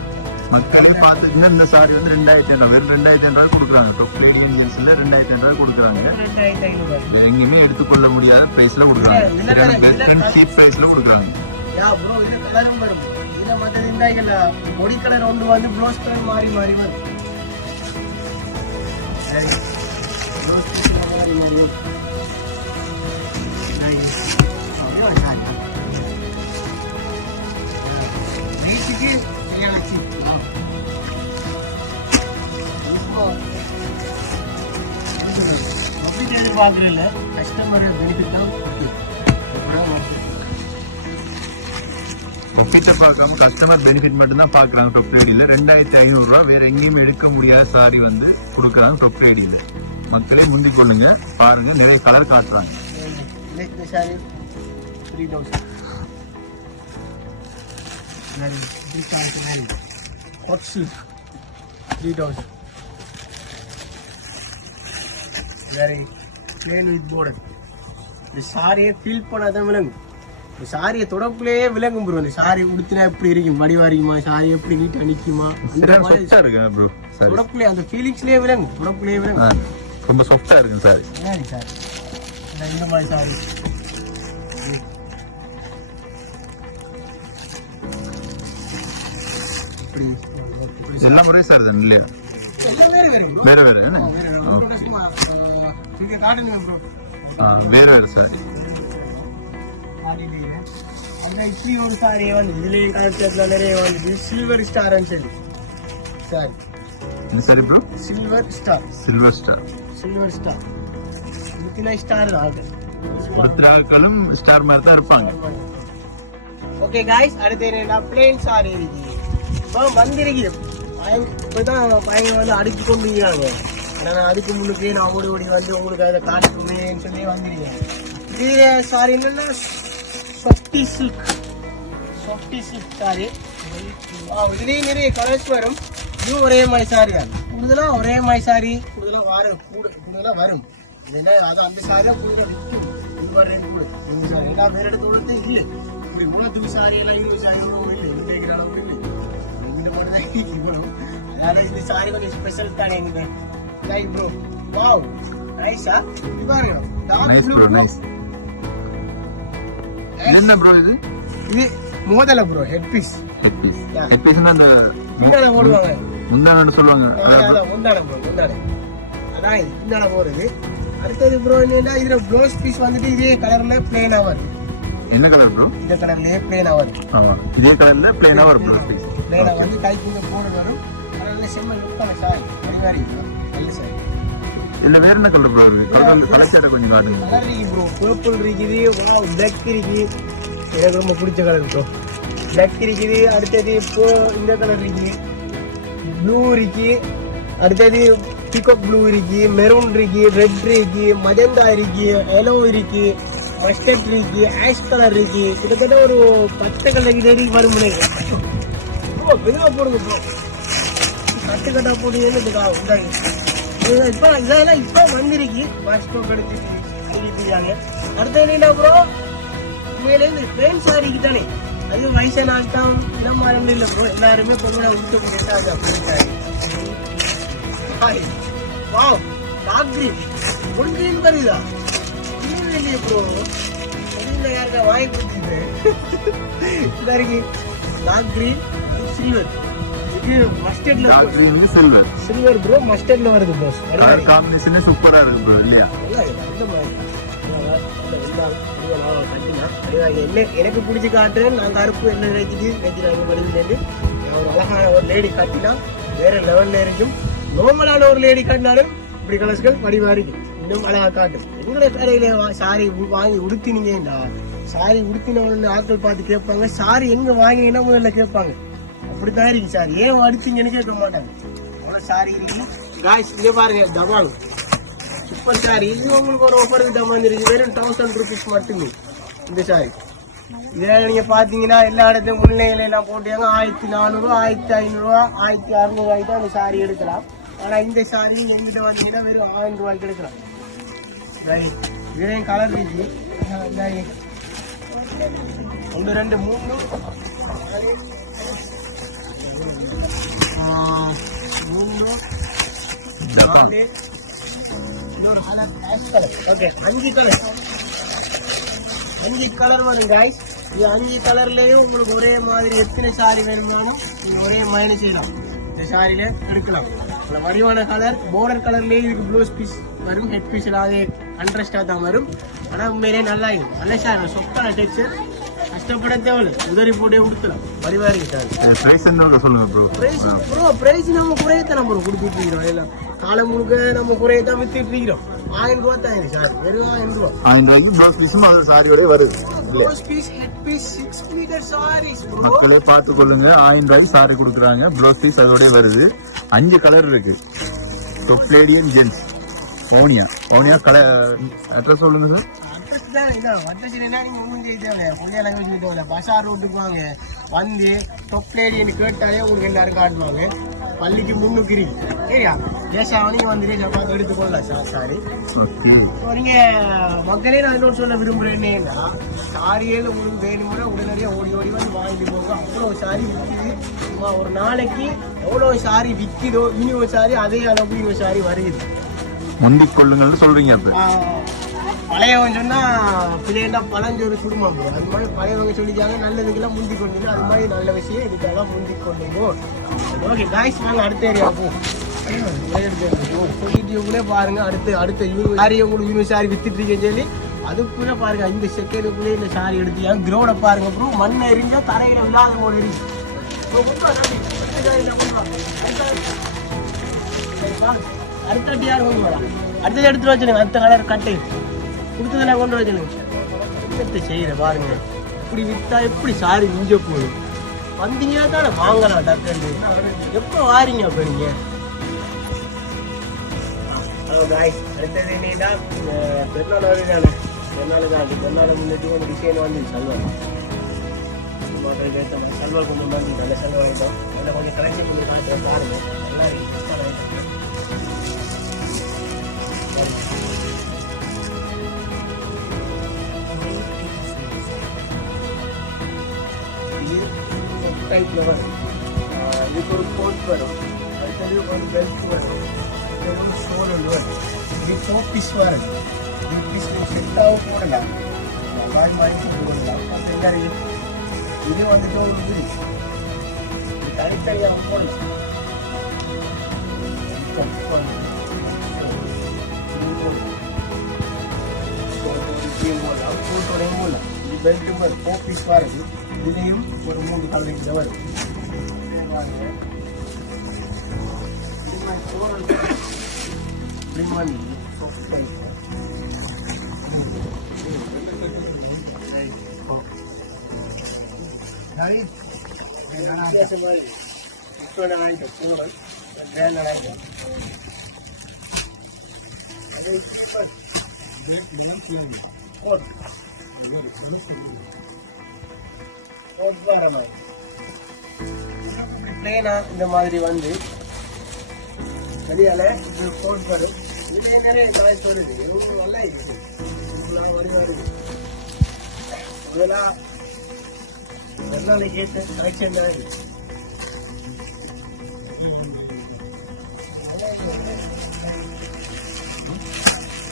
மக்கள் பார்த்துக்கிட்டு இந்த சாரி வந்து 2500 வெறும் 2500 கொடுக்குறாங்க டொப்லேடியன் ஹில்ஸ்ல 2500 கொடுக்குறாங்க எங்கேயுமே எடுத்துக்கொள்ள முடியாத பிரைஸ்ல கொடுக்குறாங்க சீப் பிரைஸ்ல கொடுக்குறாங்க இதுல கலரும் வரும் இதுல மற்றது இருந்தாய்கள் பொடி கலர் ஒன்று வந்து ப்ளவுஸ் கலர் மாறி மாறி வரும் வீட்டுக்கு எதிர்பார்க்கல கஸ்டமர் பெனிஃபிட் தான் ப்ராஃபிட்டை பார்க்காம கஸ்டமர் பெனிஃபிட் மட்டும் தான் பார்க்குறாங்க டொப்லேடியில் 2500 ரூபா வேற எங்கேயும் எடுக்க முடியாத சாரி வந்து கொடுக்குறாங்க டொப்லேடியில் மக்களே முந்திக் கொள்ளுங்க பாருங்க நிறைய கலர் காட்டுறாங்க sorry 3000 hot silk 3000 very plain with border இந்த சாரியை ஃபீல் பண்ணாதான் விளங்கும் இந்த சாரியை தொடப்புலேயே விளங்கும் ப்ரோ இந்த சாரி உடுத்தினா எப்படி இருக்கும் வடிவாரிக்குமா சாரி எப்படி நீட்டா நிற்குமா தொடப்புலேயே அந்த ஃபீலிங்ஸ்லேயே விளங்கும் தொடப்புலேயே விளங்கும் ரொம்ப சாஃப்டா இருக்கு சாரி சார் இந்த மாதிரி சாரி எல்லாம் ஒரே சார் தான் இல்லையா வேற வேற வேற வேற சார் இப்படி ஒரு சாரியை வந்து இதுலேயும் காலத்துல நிறைய வந்து சில்வர் ஸ்டார் சொல்லி சாரி சரி ப்ரோ சில்வர் ஸ்டார் இதுக்குள்ள ஸ்டார் ஆட்களும் ஸ்டார் மாதிரி தான் இருப்பாங்க ஓகே காய்ஸ் அடுத்து என்ன பிளேன் சாரி இருக்கு இப்போ வந்திருக்குது இப்போதான் பையன் வந்து அடுக்கி கொண்டு இருக்கிறாங்க ஆனால் அதுக்கு முன்னுக்கு நான் ஓடி வந்து உங்களுக்கு அதை காட்டுமேன்னு சொல்லி வந்துருக்கேன் இது சாரி என்னன்னா சொஃப்டி சில்க் சாரி இதுலேயும் நிறைய கலர்ஸ் வரும் இதுவும் ஒரே மாதிரி சாரி தான் கூடுதலாக ஒரே மாதிரி சாரி கூடுதலாக வரும் இதுல அது அந்த சாரி தான் கூடுதலாக விற்கும் இந்த சாரி எல்லாம் வேறு இடத்துல உள்ளது இல்லை இப்படி மூணத்துக்கு சாரி எல்லாம் 20 சாரி இல்லை இருக்கிற அளவுக்கு இல்லை இந்த மாதிரி தான் இவ்வளவு அதனால இந்த சாரி கொஞ்சம் ஸ்பெஷல் தானே எங்க லைக் ப்ரோ வாவ் நைஸா இது பாருங்க என்ன ப்ரோ இது மோதல ப்ரோ ஹெட் பீஸ் அந்த முந்தான போடுவாங்க முந்தான சொல்லுவாங்க முந்தான ப்ரோ அதான் முந்தான போறது அடுத்தது ப்ரோ என்னன்னா இதுல ப்ளவுஸ் பீஸ் வந்துட்டு இதே கலர்ல பிளேனா வரும் என்ன கலர் ப்ரோ இந்த கலர்லயே பிளேனா வரும் ஆமா இதே கலர்ல பிளேனா வரும் ப்ளவுஸ் பீஸ் பிளேனா வந்து கைக்கு இந்த போர்டர் வரும் அதனால செம்ம லுக்கான சாரி வரி நல்ல சாரி இல்ல வேற என்ன கலர் ப்ரோ இருக்கு கலர் கொஞ்சம் காட்டுங்க கலர் இருக்கு ப்ரோ பர்பிள் இருக்குது வாவ் பிளாக் இருக்குது எனக்கு ரொம்ப பிடிச்ச கலர் ப்ரோ பிளாக் இருக்குது அடுத்தது இப்போ இந்த கலர் இருக்கு ப்ளூ இருக்கு அடுத்தது பீகாக் ப்ளூ இருக்கு மெரூன் இருக்கு ரெட் இருக்கு மஜந்தா இருக்கு எல்லோ இருக்கு மஸ்டர்ட் இருக்கு ஆஷ் கலர் இருக்கு கிட்டத்தட்ட ஒரு 10 கலர் தேடி வரும் ப்ரோ மெதுவாக போடுங்க ப்ரோ கட்டு கட்டா போட்டீங்கன்னு உண்டாங்க இப்போ இதெல்லாம் இப்போ வந்திருக்கு பஸ் ஸ்டாப் எடுத்துருக்காங்க அடுத்தது என்ன ப்ரோ உண்மையிலே இந்த ட்ரெயின் சாரிக்கு தானே அது வயசான ஆட்டம் இளம் மரம் இல்லை ப்ரோ எல்லாருமே பொருளை விட்டு போட்டாங்க அப்படி sari wow dark green full green வருதா கிரீன் இல்லையே ப்ரோ கிரீன்ல யாருக்கா வாங்கி கொடுத்துட்டு இதா இருக்கு டார்க் கிரீன் சில்வர் இது மஸ்டர்ட்ல சில்வர் சில்வர் ப்ரோ மஸ்டர்ட்ல வருது ப்ரோஸ் காம்பினேஷனே சூப்பரா இருக்கு ப்ரோ இல்லையா எனக்கு பிடிச்சி காட்டுறேன் நான் கருப்பு என்ன வச்சுட்டு வச்சுருவாங்க மனிதன்லேருந்து ஒரு அழகான ஒரு லேடி காட்டினா வேற லெவல்ல இருக்கும் நார்மலான ஒரு லேடி காட்டினாலும் இப்படி கலர்ஸ்கள் வடிவா இருக்கு இன்னும் அழகா காட்டும் எங்களுடைய கடையில சாரி வாங்கி உடுத்தினீங்கடா சாரி உடுத்தினவங்க ஆட்கள் பார்த்து கேட்பாங்க சாரி எங்க வாங்கினீங்கன்னா முதல்ல கேட்பாங்க அப்படித்தான் இருக்கு சாரி ஏன் அடிச்சிங்கன்னு கேட்க மாட்டாங்க அவ்வளோ சாரி இருக்கு காய்ஸ் இங்கே பாருங்க தபால் சூப்பர் சாரி இது உங்களுக்கு ஒரு ஆஃபர் கிட்ட வந்துருக்கு வெறும் 1000 rupees மட்டுமே இந்த சாரி இதில் நீங்க பாத்தீங்கன்னா எல்லா இடத்தையும் முன்னையில எல்லாம் போட்டாங்க 1400 1500 1600 ரூபாய்க்கு அந்த சாரி எடுக்கலாம் ஆனா இந்த சாரி எங்கிட்ட வந்தீங்கன்னா வெறும் 1000 ரூபாய்க்கு எடுக்கலாம் இதுலேயும் கலர் இருக்கு 1 2 3 4 இன்னொரு colour ash colour okay 5 colour 5 colour வரும் गाइस இது 5 கலர்லயும் உங்களுக்கு ஒரே மாதிரி எத்தனை சாரி வேணும்னாலும் நீங்க ஒரே மைனஸ் செய்யலாம் இந்த சாரியில எடுக்கலாம் அந்த வடிவான கலர் border கலர்லயே இதுக்கு ப்ளவுஸ் பீஸ் வரும் ஹெட் பீஸ்ல அது கான்ட்ராஸ்டா தான் வரும் ஆனா உண்மையிலே நல்லா இருக்கும் நல்ல சாரி சொக்கான டெக்ஸ்சர் கஷ்டப்பட தேவையில்லை உதறி போட்டே கொடுத்துலாம் வடிவா இருக்கு சாரி பிரைஸ் என்ன சொல்லுங்க ப்ரோ பிரைஸ் நம்ம குறையத்தான் ப்ரோ கொடுத்துட்டு இருக்கிறோம் எல்லாம் காலம் முழுக்க நம்ம குறையத்தான் வித்துட்டு இருக்கிறோம் 1000 ரூபாய் தான் இருக்கு சாரி வெறும் 1000 ரூபாய் 1000 ரூபாய்க்கு ப்ளவுஸ் பீஸும் அது சாரியோட வருது blouse piece head piece 6 metre saris bro மக்களே பார்த்து கொள்ளுங்க 1000 ரூபாய்க்கு சாரி கொடுக்குறாங்க ப்ளவுஸ் பீஸ் அதோட வருது 5 கலர் இருக்கு டாப் லேடி அண்ட் ஜென்ஸ் பவுனியா கலர் அட்ரஸ் சொல்லுங்க சார் அட்ரஸ் தான் இதான் அட்ரஸ் என்ன நீங்க மூஞ்சி தேவையில்ல புள்ளிய லாங்குவேஜ் தேவையில்ல பசார் ரோட்டுக்கு வாங்க வந்து டாப் லேடின்னு கேட்டாலே உங்களுக்கு எல்லாரும் காட்டுவாங்க பள்ளிக்கு முன்னுக்கு இருக்கு சரியா தேசாவணி வந்து பார்த்து எடுத்துக்கொள்ளலாம் சாரி நீங்க மக்களே நான் இன்னொரு சொல்ல விரும்புறேன்னா சாரியில உங்களுக்கு வேணுமுறை உடனடியாக ஓடி ஓடி வந்து வாங்கிட்டு போங்க அவ்வளோ சாரி விற்கிது ஒரு நாளைக்கு எவ்வளோ சாரி விற்கிதோ இனி ஒரு சாரி அதே அளவுக்கு இனி ஒரு சாரி வருகிறது முந்திக் கொள்ளுங்கன்னு சொல்றீங்க அப்ப பழையவன் சொன்னா பிள்ளைண்டா பழஞ்சோறு சுடுமா ப்ரோ அது மாதிரி பழையவங்க சொல்லிக்காங்க நல்லதுக்கெல்லாம் முந்தி கொண்டு அது மாதிரி நல்ல விஷயம் இதுக்கெல்லாம் முந்தி கொண்டுங்க ஓகே காய்ஸ் வாங்க அடுத்த ஏரியா போ வீடியோக்குள்ளே பாருங்க அடுத்த சாரி உங்களுக்கு யூனிவர்ஸ் சாரி வித்துட்டு இருக்கேன்னு சொல்லி அதுக்குள்ள பாருங்க இந்த செகண்டுக்குள்ளே இந்த சாரி எடுத்து கிரௌட பாருங்க ப்ரோ மண் எரிஞ்சா தரையில இல்லாத போல இருக்கு அடுத்த யார் கொண்டு வரா அடுத்தது எடுத்து வச்சுருங்க அடுத்த கலர் கட்டு கொடுத்ததெல்லாம் கொண்டு வச்சுருங்க என்னத்தை செய்யற பாருங்க இப்படி வித்தா எப்படி சாரி மிஞ்ச போகுது வந்தீங்கன்னா தானே வாங்கலாம் டக்குன்னு எப்போ வாரீங்க அப்போ நீங்க அடுத்தது என்னன்னா பெருநாள் வருது தானே பெருநாள் முன்னாடி ஒரு டிசைன் வந்து சல்வார் சல்வார் கொஞ்சம் வந்து நல்ல சல்வார் ஆகிட்டோம் அதில் கொஞ்சம் கலெக்ஷன் பண்ணி காட்டுறேன் பாருங்க நல்லா டைப்ல வரும் இதுக்கு ஒரு கோட் வரும் அடுத்தது ஒரு பெல்ட் வரும் இது ஒரு ஷோல்டர் வரும் இது 4 பீஸ் வரும் இது பீஸ் செட்டாகவும் போடலாம் மாதிரி மாதிரி போடலாம் அது இது வந்துட்டு ஒரு இது தனித்தனியாக போடலாம் பெல்ட் 4 பீஸ் வருது இதுலேயும் ஒரு 3 கலரில் வரும் ஸ்ப்ரிங் வந்து சாஃப்ட் டைப் இந்த மாதிரி வந்து வெளியால கோட் வரும். இதுல நிறைய காய் சொல்லுது நல்லா இருக்கு. இதெல்லாம் நாளைக்கு ஏற்ற கலெக்ஷன் தான் இருக்கு.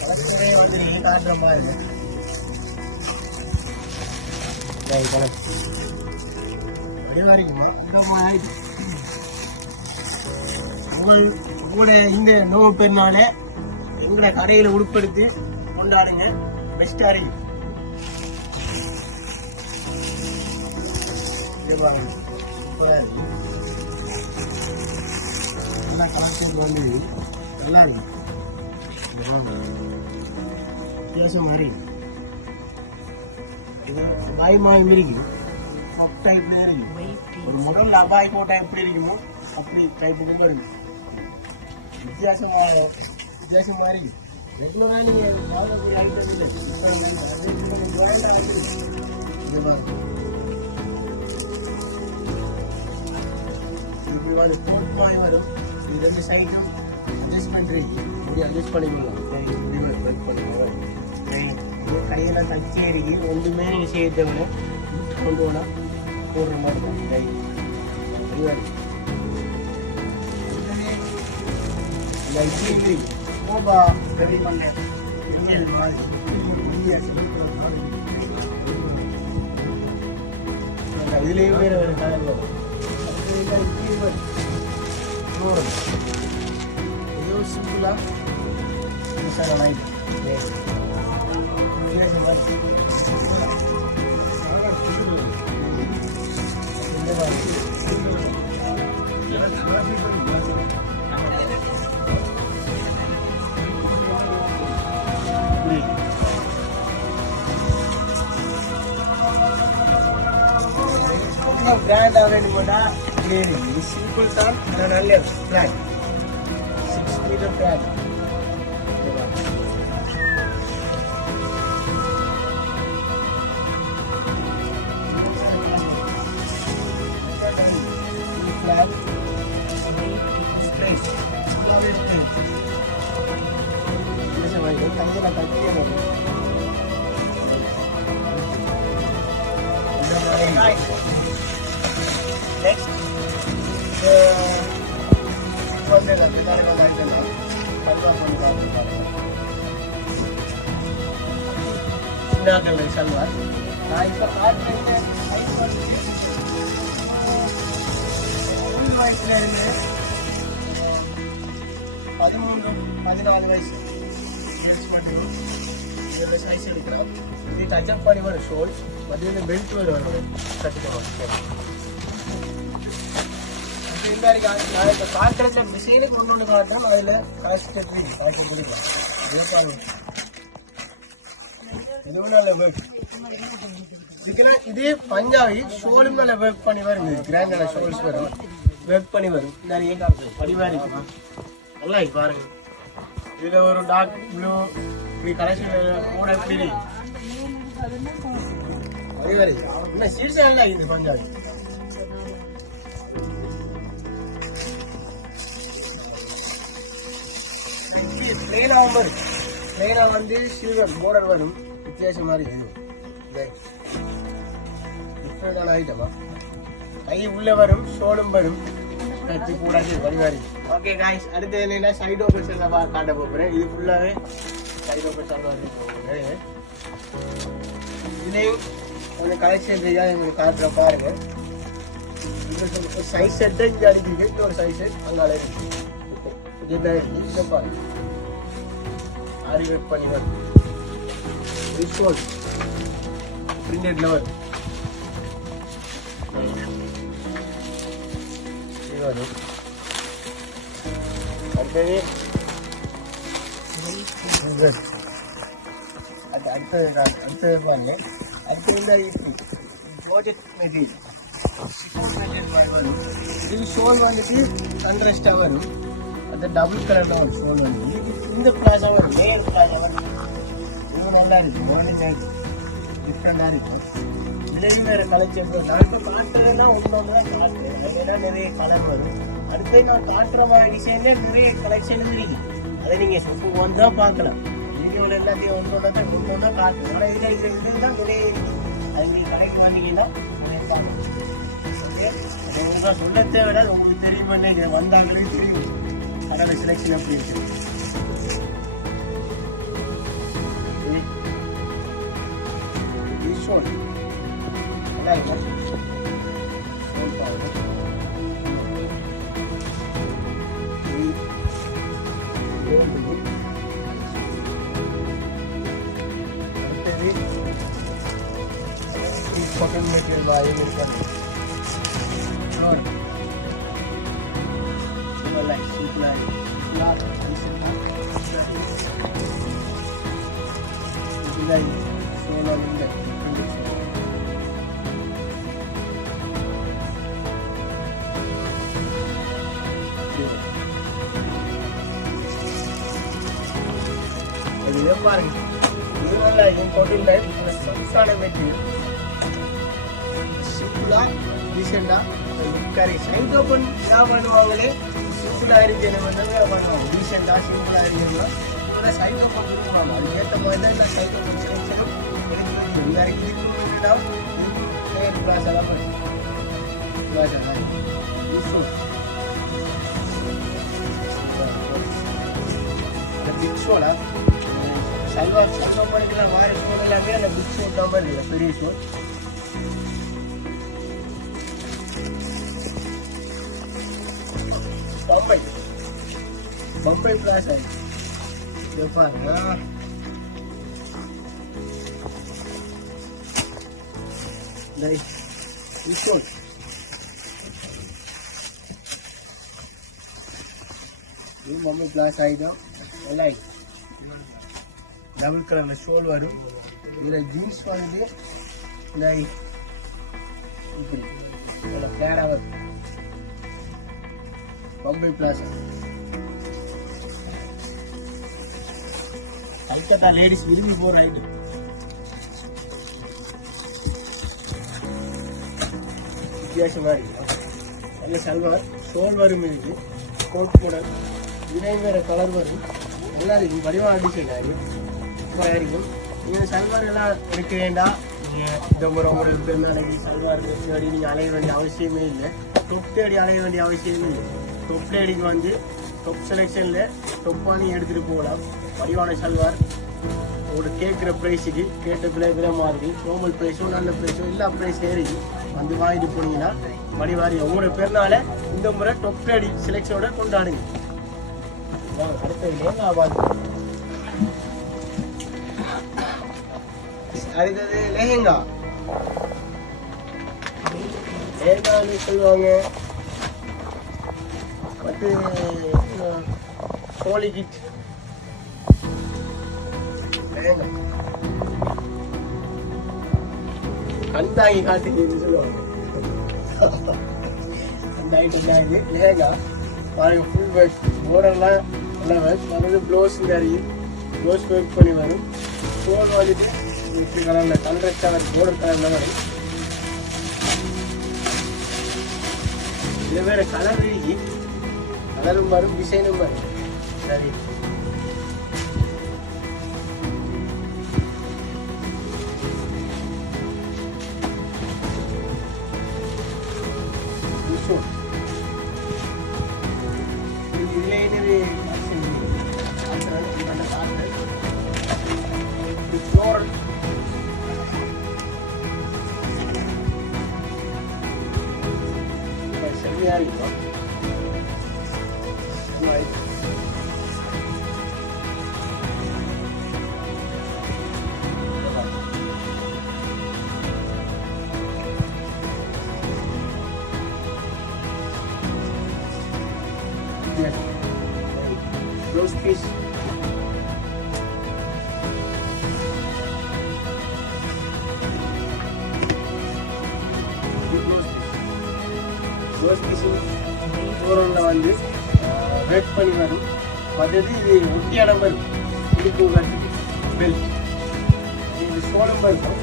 கலெக்ஷனே வந்து நீங்க காட்டுற மாதிரி உங்களோட இந்த நோவு பெருநாளை எங்களை கடையில உட்படுத்தி கொண்டாடுங்க. பெஸ்டா இருக்கு. நல்லா கலெக்ஷன் வந்து நல்லா இருக்கும். வித்தியாசம் மாதிரி பாய் மாயம் இருக்கு. பப் டைப்ல இருக்கு. ஒரு முதல்ல அபாய் போட்டா எப்படி இருக்குமோ அப்படி டைப்புக்கும் இருக்கு. வித்தியாசம் மாதிரி ரெகுலரா நீங்க வாங்கக்கூடிய ஐட்டம் இல்லை. இந்த மாதிரி அது கோட் மாதிரி வரும். இது ரெண்டு சைடும் அட்ஜஸ்ட்மெண்ட் இருக்கு. இப்படி அட்ஜஸ்ட் பண்ணிக்கலாம். கையெல்லாம் தச்சு இருக்கு. ஒன்றுமே நீங்கள் செய்ய தேவை கொண்டு போனால் போடுற மாதிரி தான் கை ஓபா ரெடி பண்ண மாதிரி இதுலேயும் வேறு வேறு கலர் வரும். ஏதோ சிம்பிளா பிராண்ட் வேணும்னா சிம்பிள் தான் நல்ல பிராண்ட் 6 மீட்டர் பிராண்ட் சல்வார் நான் இப்போ காட்டுறேன். வயசுல இருந்து 13-14 வயசு இதோட சைஸ் எடுக்கிறோம். இது டச்சப் பண்ணி வரும் ஷோல்ஸ். மதியம் பெல்ட் வரும் கட்டிக்கணும். இந்த மாதிரி நான் இப்போ காட்டுறதுல டிசைனுக்கு ஒன்று காட்டுறேன். அதில் காஸ்ட் காட்டி கொடுக்கலாம். இது பஞ்சாபி ஷோலும் மேல ஒர்க் பண்ணி வரும். கிராண்டான ஷோல்ஸ் வரும், ஒர்க் பண்ணி வரும். நிறைய படிவா இருக்கு. நல்லா இருக்கு பாருங்க. இதுல ஒரு டார்க் ப்ளூ இப்படி கலெக்ஷன் கூட எப்படி படிவா இருக்கு. என்ன சீட்ஸ் நல்லா இது பஞ்சாபி. பிளேனாவும் வரும். பிளேனா வந்து சில்வர் போர்டர் வரும். வித்தியாசமா இருக்கு. டிஃப்ரெண்டான ஐட்டமா கை உள்ள வரும், ஷோலும் வரும். கூடாது வடிவாரி. ஓகே காய்ஸ், அடுத்து என்னன்னா சைட் ஓப்பன் செல்வா காட்ட போகிறேன். இது ஃபுல்லாவே சைட் ஓப்பன் செல்வா போகிறேன். இதுலேயும் கொஞ்சம் கலெக்ஷன் தெரியாது உங்களுக்கு காட்டுற பாருங்க. சைஸ் செட்டு இங்கே அடிக்குது. இன்னொரு சைஸ் செட் அங்கால இருக்கு. இது இதை பாருங்க. ஆரி ஒர்க் பண்ணி வரும். ரிச்சுவல் பிரிண்டட்ல வரும். இது வரும். அடுத்தது அடுத்தது பாருங்க. அடுத்து வந்து இப்படி ப்ராஜெக்ட் மெட்டீரியல் வரும். இது ஷோல் வந்துட்டு கான்ட்ராஸ்டாக வரும். அது டபுள் கலரில் ஒரு ஷோல் வந்து இந்த பிளாஸா வரும், லேயர் பிளாஸா வரும். இது நல்லா இருக்கும், மாடர்ன் டிஃப்ரெண்டாக இருக்கும். இதுலேயும் வேறு கலெக்ஷன் வரும். நான் இப்போ காட்டுறதுன்னா ஒன்று தான் காட்டுறேன், ஏன்னா நிறைய கலர் வரும். அடுத்து நான் காட்டுற மாதிரி டிசைன்லேயே நிறைய கலெக்ஷன் இருக்கு. அதை நீங்கள் ஷாப்புக்கு வந்து தான் பார்க்கலாம். வீடியோவில் எல்லாத்தையும் ஒன்று தான் காட்டுறேன். ஆனால் இதில் இதுதான் நிறைய இருக்குது. அது நீங்கள் கடைக்கு வந்தீங்கன்னா நிறைய பார்க்கலாம். ஓகே, உங்களை சொல்லத்தை விட உங்களுக்கு தெரியும், பண்ணி வந்தாங்களே தெரியும் கடலை செலெக்ஷன் எப்படி இருக்கு. ஷோல் நல்லா இருக்கும். ஷோல் பாருங்க. cotton material by American. So like supply, not like so long in that. Ini paling ini malah yang cotton light susah material. Simpla, decent correct. Side open jawaban wangale simpla irigene vandanga vanna decent simpla irigena. Ora side open irukama. Eta moida la side open selection irigene. Yari irukku down. Hey plus ala par. Plus ala. Isu. The big soda. Salwar padikala vaar soda la la big soda number le peri soda. Bombay Plaza. Depan, nah. Dari ikut. Ini Bombay Plaza itu, like double color shawl baru. Ini jeans baru dia, dari ini. Kalau flare awal. Bombay Plaza. Aikata ladies விரும்பி போற item. வித்தியாசமா இருக்கு. நல்ல சல்வார், ஷோல் வரும் இருக்கு, code model, இதே வேற colour வரும். நல்லா இருக்கு, வடிவான டிசைன் இருக்கும். நீங்க சல்வார் எல்லாம் எடுக்க வேண்டாம். நீங்க இந்த முறை ஒரு பெருநாளைக்கு சல்வார் தேடி நீங்க அலைய வேண்டிய அவசியமே இல்லை. டொப் தேடி அலைய வேண்டிய அவசியமே இல்லை. டொப் தேடிக்கு வந்து டொப் செலெக்ஷனில் டொப்பானி எடுத்துகிட்டு போகலாம். வடிவான சல்வார் ஒரு கேட்குற ப்ரைஸுக்கு கேட்ட விலை மாதிரி நார்மல் ப்ரைஸும் நல்ல ப்ரைஸும் எல்லா ப்ரைஸ் ஏறிக்கு வந்து வாங்கிட்டு போனீங்கன்னா வடிவாரி உங்களோட பேர்னால இந்த முறை டொப் தேடி செலெக்ஷனோட கொண்டாடுங்க. அடுத்த லேங்கா பார்த்து அடுத்தது லேஹங்கா. லேஹங்கான்னு சொல்லுவாங்க. பட்டு கோழி கிட் கந்தாங்கி காட்டுன்னு சொல்லுவாங்க. கந்தாங்கி கந்தாங்கி லேங்கா பாருங்க. ஃபுல் ஒர்க் போர்டெல்லாம் நல்லா ஒர்க் அதாவது ப்ளவுஸ் நிறைய ப்ளவுஸ் ஒர்க் பண்ணி வரும். ஃபோன் வந்துட்டு இப்படி கலரில் கலரெக்டாக வரும். போர்டர் கலரில் வரும். இது வேறு கலர் இருக்கு. கலரும் வரும், டிசைனும் வரும். சரி those piece மிஷின் தூரம்ல வந்து வெயிட் பண்ணி வரும். மற்றது இது ஒட்டியான மாதிரி இடுப்பு கட்டுக்கு பெல்ட் இது சோளம் இருக்கும்.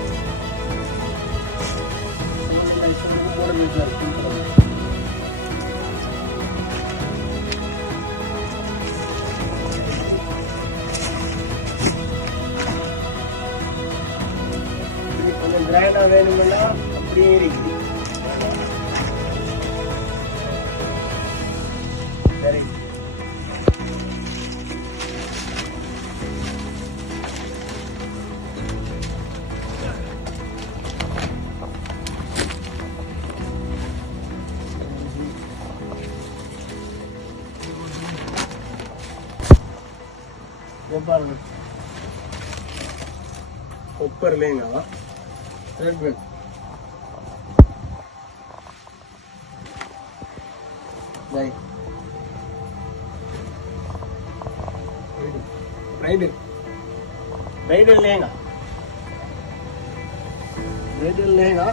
கொஞ்சம் கிராண்டா வேணும்னா அப்படியே இருக்குது. சரி, பாருங்க கொப்பர் இல்லைங்க ரைடர் இல்லைங்க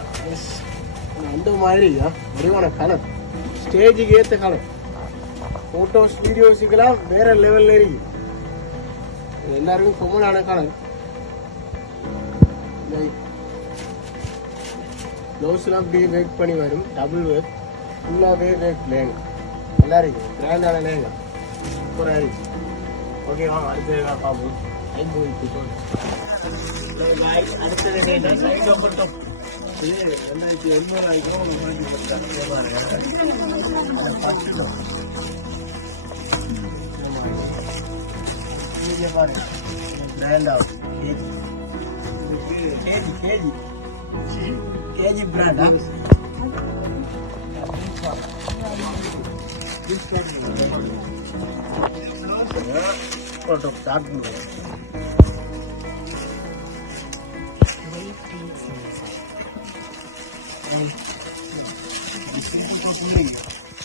அந்த மாதிரி வடிவான கலர் ஸ்டேஜுக்கு ஏற்ற கலர் போட்டோஸ் வீடியோஸுக்கெல்லாம் வேற லெவல்ல இருக்கு. எல்லாருக்கும் கொம்மனான கலர். ப்ளவுஸ்லாம் அப்படியே வெயிட் பண்ணி வரும். டபுள் வேர் ஃபுல்லாகவே ரேட் லேங்க நல்லா இருக்கு. கிராண்டான லேங்க சூப்பராக இருக்கு. ஓகேவா, அடுத்தது பார்ப்போம். அடுத்தது லைட் ஓப்பன் டாப். இது 2800 ஆயிரம் பாருங்க. பிராண்டா கேஜி பிராண்டா ஸ்டார்ட் பண்ணுவோம்.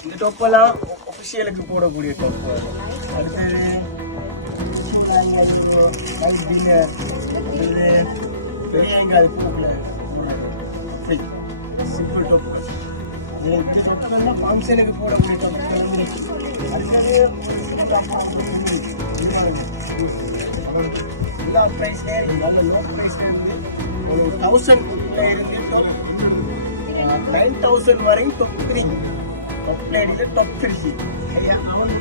இந்த டொப்பெல்லாம் ஒபிஷியலுக்கு போடக்கூடிய டொப்பு. அடுத்தது பெரியங்காது பூக்குல சிம்பிள் டொப்பு. இது டொப்பு ஃபங்க்ஷனுக்கு போடக்கூடிய டொப்பு. அடுத்தது எல்லா ப்ரைஸ்லேயே இருக்குது. நல்ல லோ ப்ரைஸ்ல இருந்து ஒரு 1000 இருந்து டாப் 9000 வரையும் டாப் 3 டாப் பிளேடில் டாப் 3 ஐயா அவன்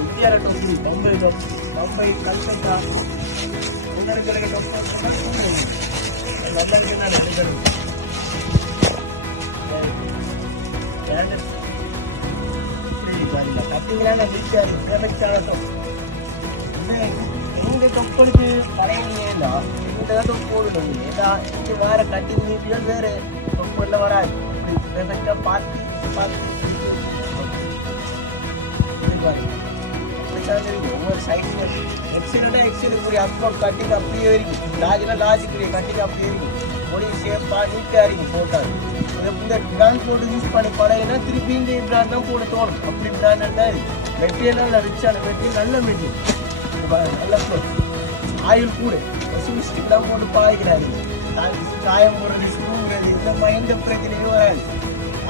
இந்தியாவில் பம்பை கல்கத்தா உணர்களை கட்டிங்களான எங்க தொப்பலுக்கு பழையா இந்த தொப்பு போடணும். ஏதா இங்கே வேற கட்டிங் நீட்டிகள் வேற தொப்பல்ல வராது. பார்த்து ஒவ்வொரு சைஸ்ல எக்ஸலண்டா எக்ஸலுக்குரிய அப்ரோட் கட்டிங் அப்படியே இருக்கும். லாஜ்னா லாஜுக்குரிய கட்டிங் அப்படியே இருக்கும். ஒரே ஷேப்பா நீட்டா இருக்கும் போட்டால். இந்த பிராண்ட் போட்டு யூஸ் பண்ணி பழையனா திருப்பி இந்த பிராண்ட் தான் போட தோணும். அப்படி பிராண்ட் தான் இருக்கு. மெட்டீரியல் ரிச்சான மெட்டீரியல், நல்ல மெட்டீரியல், நல்ல ஆயில் கூட ஸ்டிக்லாம் போட்டு பாய்க்கிறாரு. காயம் போடுறது, ஸ்க்ரூங்கிறது, இந்த எந்த பிரச்சனையும் வராது.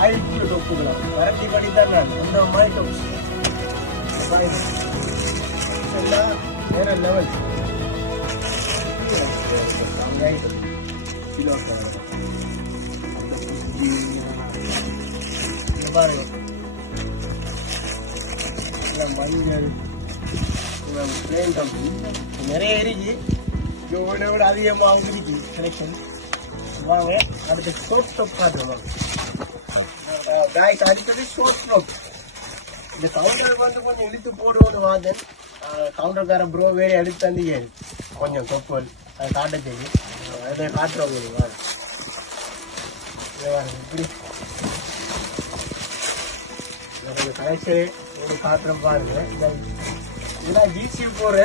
ஆயில் கூட டொப்புக்கலாம் வரட்டி பண்ணி தான் அந்த மாதிரி டொப்ஸ் எல்லாம் வேற லெவல். பாருங்க மஞ்சள் பிளேன் டாப் நிறைய இருக்கு. விட அதிகமாக இருக்கு கலெக்ஷன். வாங்க அடுத்து ஷோர்ட் டாப் பார்த்துருவாங்க. அடுத்தது ஷோர்ட் டாப். இந்த கவுண்டர் வந்து கொஞ்சம் இழுத்து போடுவோன்னு வாதன் கவுண்டர்கார ப்ரோ வேறு எடுத்து தந்தீங்க கொஞ்சம் தொப்பல் அதை காட்ட தெரியும். அதை காட்டுறவங்க வாங்க இப்படி கலெக்ஷனே ஒரு காட்டுறோம் பாருங்க. இதெல்லாம் ஜிசி போகிற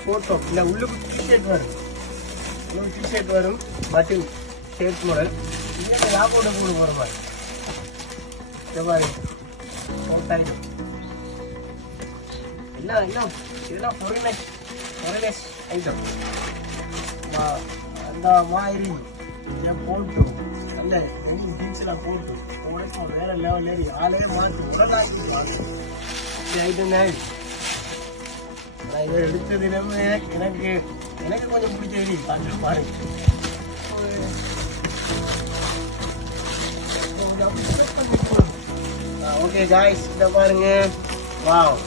ஃபோட்டோ இல்லை உள்ளுக்கு டிஷர்ட் வரும். டிஷர்ட் வரும் பட்டன் சேஃப் மாடல் இது லாபோட கூட போகிற மாதிரி இந்த மாதிரி போட்டாயிடும் எல்லாம் இன்னும் இதெல்லாம் ஃபொரினர்ஸ் ஐட்டம் அந்த மாதிரி இதை போட்டு நல்ல ரெண்டு ஜீன்ஸ்லாம் போட்டு உனக்கு வேற லெவல் ஏறி ஆளே மாற்றி உடலாக்கி மாற்று இந்த ஐட்டம் தான் நான் இதை எடுத்தது எனக்கு கொஞ்சம் பிடிச்சது பார்த்து பாருங்க ஓகே காய்ஸ் இதை பாருங்க வாவ்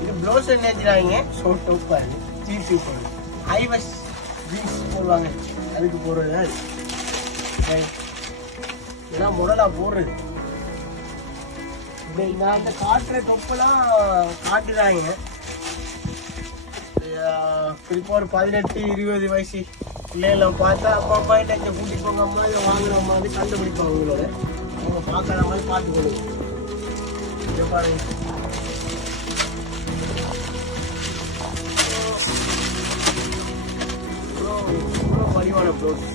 இது ப்ளவுஸ் நினைக்கிறாங்க ஷோர்ட் டாப் பாருங்க ஜீன்ஸ் போடுங்க ஹைவஸ் ஜீன்ஸ் போடுவாங்க அதுக்கு போடுறது இதெல்லாம் முதலாக போடுறது இப்படி நான் இந்த காட்டுற தொப்பெல்லாம் காட்டுறாங்க இப்போ ஒரு 18-20 வயசு பிள்ளைகளை பார்த்தா அப்பா அம்மா இங்கே கூட்டிட்டு போங்க அம்மா இதை வாங்குற மாதிரி கண்டுபிடிப்பாங்க அவங்களோட அவங்க பார்க்குற மாதிரி பார்த்து கொடுங்க இதை பாருங்க இவ்வளோ வடிவான ப்ளவுஸ்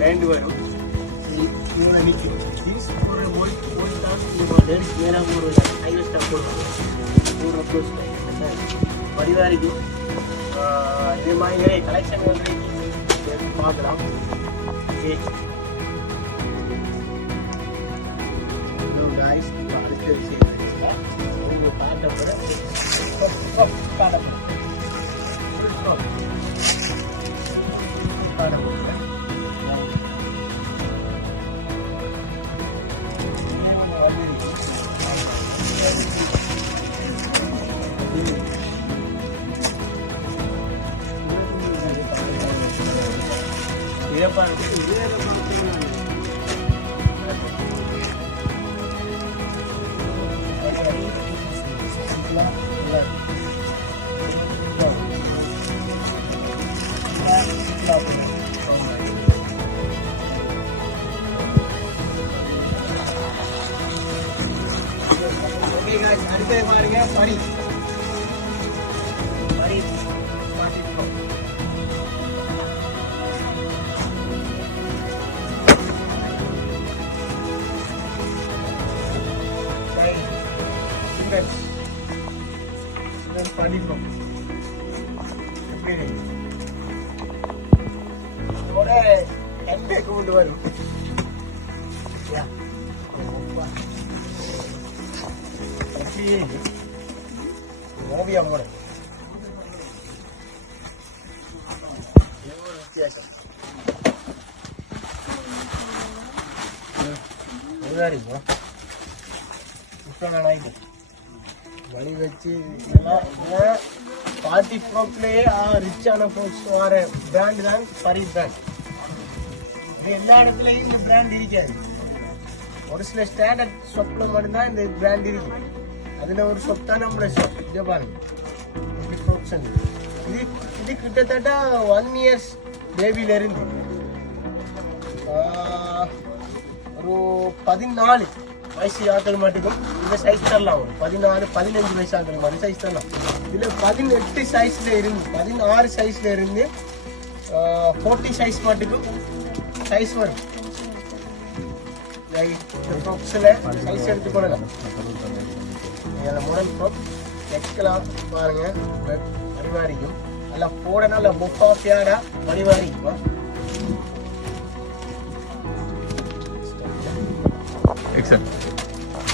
பேண்ட் வரும் இவ்வளோ நிற்கும் ஜீன்ஸ் ஒரு லேடிஸ் நேராக ஒரு ஹைவெஸ்டாக போடுவாங்க வடிவாரிக்கும் இதே மாதிரி நிறைய கலெக்ஷன் வந்து பார்க்கலாம் ஓகே அடுத்த விஷயம் நீங்கள் காட்டப்பட அடுத்த பாருங்க படி படிப்போம் இதோட ஹேண்ட்பேக் கொண்டு வரும் ஓவியா மாடல் வித்தியாசம் வழி வச்சு பார்ட்டி ஃப்ராக்லேயே ரிச்சான ஃப்ராக்ஸ் வர பிராண்ட் தான் பரீத் பிராண்ட். இது எல்லா இடத்துலையும் இந்த பிராண்ட் இருக்காது. ஒரு சில ஸ்டாண்டர்ட் ஷாப்பில் மட்டும்தான் இந்த பிராண்ட் இருக்கு. அதில் ஒரு ஷாப் தான் நம்மளோட ஷாப். இதை பாருங்க, இது இது கிட்டத்தட்ட 1 years பேபியிலேருந்து ஒரு 14 வயசு ஆட்கள் மட்டுக்கும் இந்த சைஸ் தரலாம். ஒரு 14-15 வயசு ஆட்கள் மாதிரி சைஸ் தரலாம். இதில் 18 சைஸில் இருந்து 16 சைஸில் இருந்து 40 சைஸ் மட்டுக்கும் சைஸ் வரும். ஃப்ராக்ஸில் சைஸ் எடுத்துக்கொள்ளலாம். இதில் மாடல் ஃப்ராக் எக்கலாம் பாருங்க, வடிவாரிக்கும் நல்லா போட நல்லா பொப்பா பியாடா வடிவாரிக்கும்.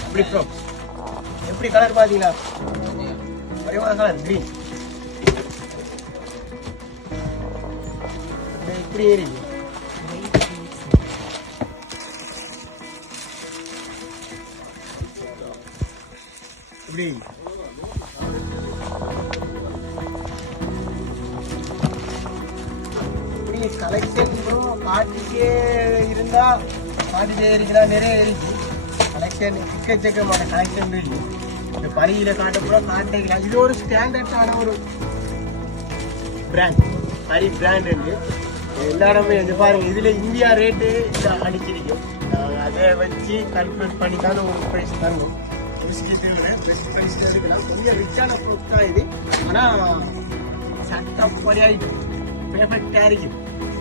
எப்படி ஃப்ராக்ஸ் எப்படி கலர் பார்த்தீங்களா? வடிவான கலர் கிரீன். இப்படி இருக்கு. இப்படி கலெக்ஷன் காட்டிக்கே இருந்தா காட்டிட்டே இருக்கிறா. நிறைய இருக்கு கலெக்ஷன், எக்கச்சக்கமான கலெக்ஷன் இருக்கு. இந்த பரியில காட்டக்கூட காட்டிக்கலாம். இது ஒரு ஸ்டாண்டர்டான ஒரு பிராண்ட். ஹரி பிராண்ட் இருக்கு எல்லா இடமே வந்து பாருங்க. இதுல இந்தியா ரேட்டு அடிச்சிருக்கும். அதை வச்சு கால்குலேட் பண்ணி தான் ஒரு ப்ரைஸ் தருவோம். பெஸ்ட் ப்ரைஸ் எடுக்கலாம். கொஞ்சம் ரிச்சான ப்ராடக்ட் தான் இது. ஆனால் சட்டப்படியாக பெர்ஃபெக்டாக இருக்கு.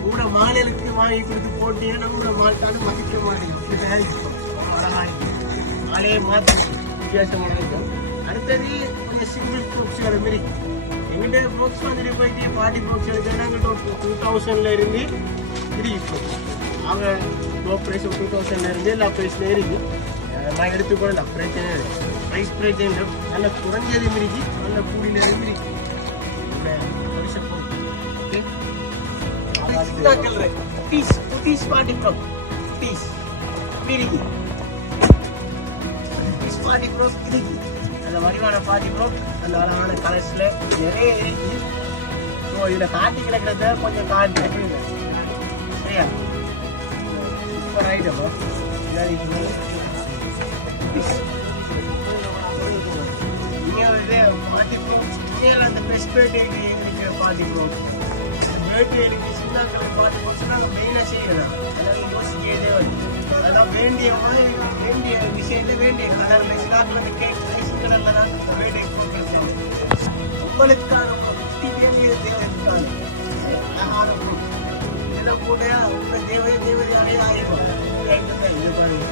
கூட மாநிலத்துக்கு வாங்கி கொடுத்து போட்டீங்கன்னா நம்மளோட மாட்டாலும் மதிக்க மாட்டேங்குது. அழகா இருக்கு. ஆளையே மாற்றி வித்தியாசமான இருக்கும். அடுத்தது கொஞ்சம் சிங்கிள் ப்ராக்ஸ் வர மாதிரி எங்கிட்ட ப்ராக்ஸ் வந்துட்டு போயிட்டு பார்ட்டி ப்ராக்ஸ் எடுத்தோன்னா எங்கிட்ட 2000 இருந்து இருக்கு. அவங்க லோ ப்ரைஸ் 2000 இருந்து எல்லா ப்ரைஸ்ல இருக்கு. நான் எடுத்துக்கொள்ளலாம், பிரச்சனை இல்லை. ப்ரைஸ் பிரச்சனை இல்லை. நல்ல குறைஞ்சது இருக்கு, நல்ல கூடியில இருக்கு. பார்ட்டி ப்ராக் பார்ட்டி ப்ராக் இருக்கு. அந்த வடிவான பார்ட்டி ப்ராக் அந்த அழகான கலர்ஸ்ல நிறைய இருக்கு. ஸோ இதுல காட்டி கிடக்கிறத கொஞ்சம் காட்டி சரியா சூப்பர் ஐட்டம். பார்ட்டி ப்ராக் அந்த பெஸ்ட் பேட்டை இருக்கிற பார்ட்டி ப்ராக் பேட்டை எனக்கு சின்ன பார்ட்டி ப்ராக்ஸ் நாங்கள் மெயினாக செய்யலாம். அதெல்லாம் யோசிக்கவே அதெல்லாம் வேண்டிய மாதிரி வேண்டிய விஷயத்த வேண்டிய கலர்ல ஸ்டார்ட்ல இந்த கேக் ரைஸ் கலர்ல தான் வேண்டிய கொடுத்துருக்காங்க. உங்களுக்கான தேவைக்கான அழகான இதெல்லாம் போட்டு உங்க தேவையானே ஆயிடும். இது பாருங்க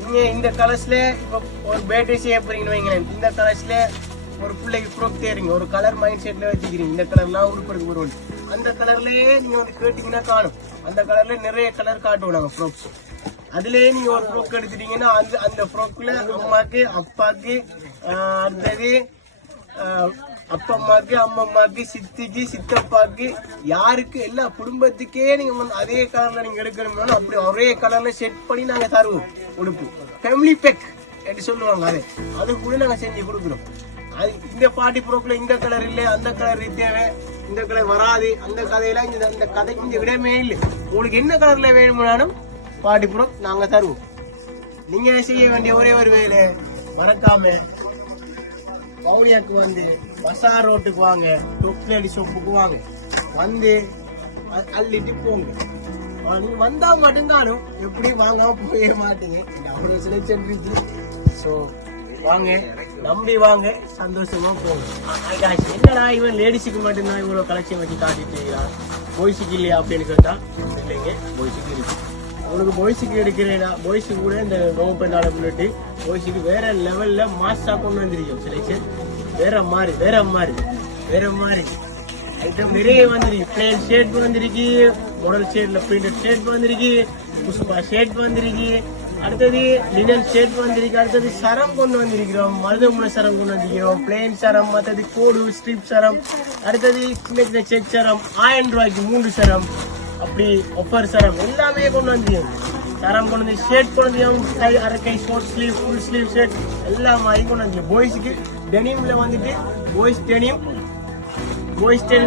நீங்க இந்த கலர்ஸ்ல இப்போ ஒரு பேட்டரி செய்ய போறீங்கன்னு வைங்களேன். இந்த கலர்ஸ்ல ஒரு பிள்ளைக்கு ப்ரோக் தேறீங்க, ஒரு கலர் மைண்ட் செட்ல வச்சுக்கிறீங்க. இந்த கலர்லாம் உருப்படுக்கு ஒரு அந்த கலர்லயே நீங்க வந்து கேட்டீங்கன்னா காணும். அந்த கலர்ல நிறைய கலர் காட்டுவோம் நாங்க ப்ரோக்ஸ். அதுலயே நீங்க ஒரு ப்ரோக் எடுத்துட்டீங்கன்னா அந்த ப்ரோக்ல அம்மாக்கு அப்பாக்கு அடுத்தது அப்பம்மாக்கு அம்மம்மாக்கு சித்திக்கு சித்தப்பாக்கு யாருக்கு எல்லா குடும்பத்துக்கே நீங்க அதே கலர்ல நீங்க எடுக்கணும்னாலும் அப்படி ஒரே கலர்ல செட் பண்ணி நாங்க தருவோம். உடுப்பு ஃபேமிலி பேக் என்று சொல்லுவாங்க. அது கூட நாங்க செஞ்சு கொடுக்குறோம். அது இந்த பார்ட்டி ப்ரோக்ல இந்த கலர் இல்லை, அந்த கலர் தேவை, இந்த கலர் வராது, அந்த கதையெல்லாம் இந்த கதைக்கு இந்த விடமே இல்லை. உங்களுக்கு என்ன கலர்ல வேணும்னாலும் பார்ட்டி ப்ரோக் நாங்க தருவோம். நீங்க செய்ய வேண்டிய ஒரே ஒரு வேலை, மறக்காம பவுனியாக்கு வந்து பசார் ரோட்டுக்கு வாங்க, டொக்லேடி ஷாப்புக்கு வாங்க, வந்து அள்ளிட்டு போங்க. நீங்க வந்தா மட்டும்தானும் எப்படி வாங்காம போய மாட்டீங்க. அவ்வளவு செலக்ஷன் இருக்கு. ஸோ வாங்க, நம்பி வாங்க, சந்தோஷமா போங்க. என்னடா இவன் லேடிஸுக்கு மட்டும்தான் இவ்வளவு கலெக்ஷன் வச்சு காட்டிட்டு இருக்கிறான், பாய்ஸுக்கு இல்லையா அப்படின்னு கேட்டா இல்லைங்க, பாய்ஸுக்கு இருக்கு. உங்களுக்கு பாய்ஸுக்கு எடுக்கிறேன்னா பாய்ஸுக்கு கூட இந்த ரோம் பெண்டால முன்னிட்டு பாய்ஸுக்கு வேற லெவல்ல மாஸ்டா கொண்டு வந்திருக்கோம். செலக்ஷன் வேற மாதிரி ஐட்டம் நிறைய வந்திருக்கு. பிளேன் ஷர்ட் வந்திருக்கு, மாடல் ஷர்ட்ல பிரிண்டட் ஷர்ட் வந்திருக்கு, புஷ்பா ஷர்ட் வந்திருக்கு, அடுத்தது லினன் ஷர்ட் வந்திருக்கு, அடுத்தது சரம் கொண்டு வந்திருக்கிறோம், மருதமுனை சரம் கொண்டு வந்திருக்கிறோம், பிளேன் சரம், மற்றது கோடு ஸ்ட்ரிப் சரம், அடுத்தது சின்ன சின்ன செக் சரம், 1000 ரூபாய்க்கு 3 சரம், அப்படி ஒப்பர் சரம் எல்லாமே கொண்டு வந்திருக்கோம். சரம் கொண்டு வந்து ஷர்ட் கொண்டு வந்து அரைக்கை short sleeve full sleeve shirt எல்லா மாதிரி கொண்டு வந்து பாய்ஸுக்கு டெனிம்ல வந்துட்டு பாய்ஸ் டெனிம்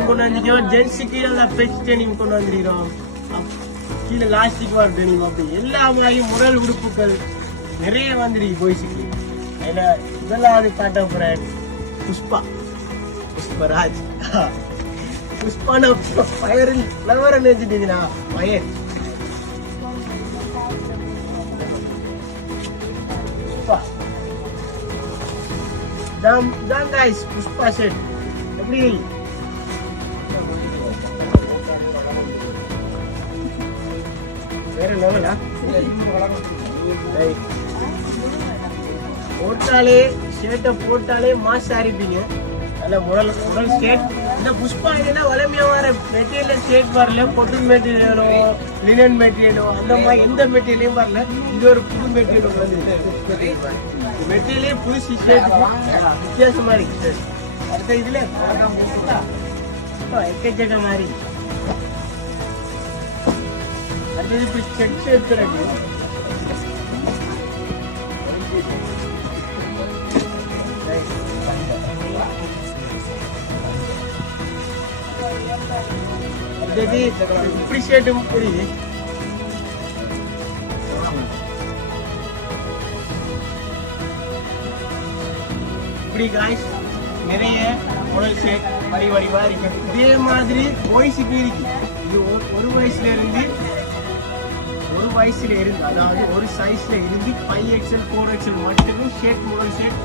கொண்டு வந்திருக்கோம். ஜென்ஸுக்கு எல்லாம் பெச் டெனிம் கொண்டு வந்திருக்கிறோம். கீழே லாஸ்டிக் வார் டெனிம் அப்படி எல்லா மாதிரி முதல் உடுப்புகள் நிறைய வந்துருக்கு பாய்ஸுக்கு. அதில் முதலாவது காட்ட பிராண்ட் புஷ்பராஜ். புஷ்பான ஃபயரில் ஃப்ளவர் நினைச்சிட்டீங்கன்னா ஃபயர். தான் गाइस புஷ்பா செட் எப்படி வேற லெவலா போட்டாலே ஷர்ட்டை போட்டாலே மாஸ் ஆரிப்பீங்க. நல்ல முதல் ஷர்ட். இந்த புஷ்பா என்னன்னா வளமையா வர மெட்டீரியல் ஷர்ட் வரல, கொட்டன் மெட்டீரியலோ லினன் மெட்டீரியலோ அந்த மாதிரி எந்த மெட்டீரியலையும் வரல. இது ஒரு புது மெட்டீரியல் வந்து மெட்டீரியலே புதுசு ஷர்ட் வித்தியாசமா இருக்கு. அடுத்த இதுல எக்கச்சக்க மாதிரி அடுத்தது இப்படி செட் எடுத்துறது. அடுத்தது இப்படி ஷர்ட்டும் புரியுது. இப்படி காய்ஸ் நிறைய மாடல் ஷேட் வடிவா இருக்கு. இதே மாதிரி பாய்ஸுக்கு இருக்கு. இது ஒரு வயசுல இருந்து அதாவது ஒரு சைஸ்ல இருந்து 5XL 4XL மட்டும் ஷேட் மாடல் ஷேட்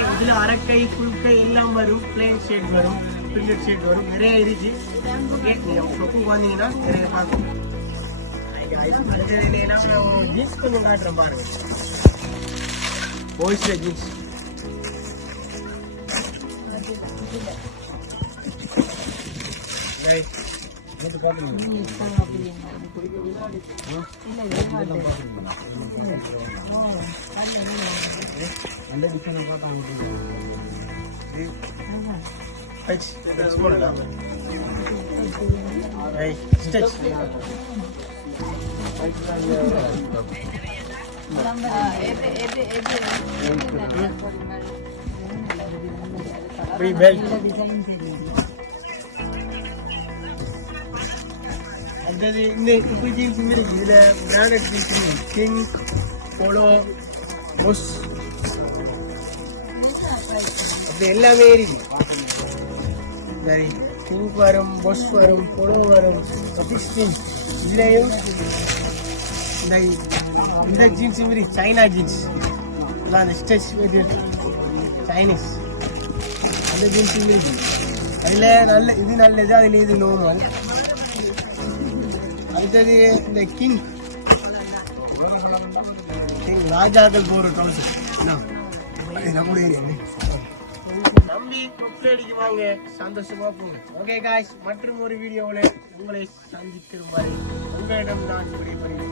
இதுல அரக்கை ஃபுல் கை எல்லாம் வரும். பிளேன் ஷேட் வரும், பிரிண்டட் ஷேட் வரும், நிறைய இருக்கு. ஓகே, நீங்க ஷாப்புக்கு வந்தீங்கன்னா நிறைய பார்க்கலாம். ஜீன்ஸ் கொஞ்சம் காட்டுறேன் பாருங்க. பாய்ஸ்ல ஜீன்ஸ் free belt. அதாவது இந்த இப்படி ஜீன்ஸ் இருக்கு. இதுல பிராண்டட் ஜீன்ஸ் கிங், போலோ, புஷ் அப்படி எல்லாமே இருக்கு. சரி, கிங் வரும், புஷ் வரும், போலோ வரும், இதுலயும் இந்த ஜீன்ஸ் மாதிரி சைனா ஜீன்ஸ் எல்லாம் அந்த ஸ்டெச் சைனீஸ் அந்த ஜீன்ஸ் இருக்கு. அதில் இது நல்லது, அதில் இது நோமல். அடுத்தது இந்த கிங் ராஜாக்கள் போகிற ட்ரௌசர் நம்ம நம்பி கொப்படிக்கு வாங்க, சந்தோஷமா போங்க. ஓகே காய்ஸ், மற்றும் ஒரு வீடியோவில் உங்களை சந்திக்கும் வரை உங்களிடம் நான் விடைபெறுகிறேன்.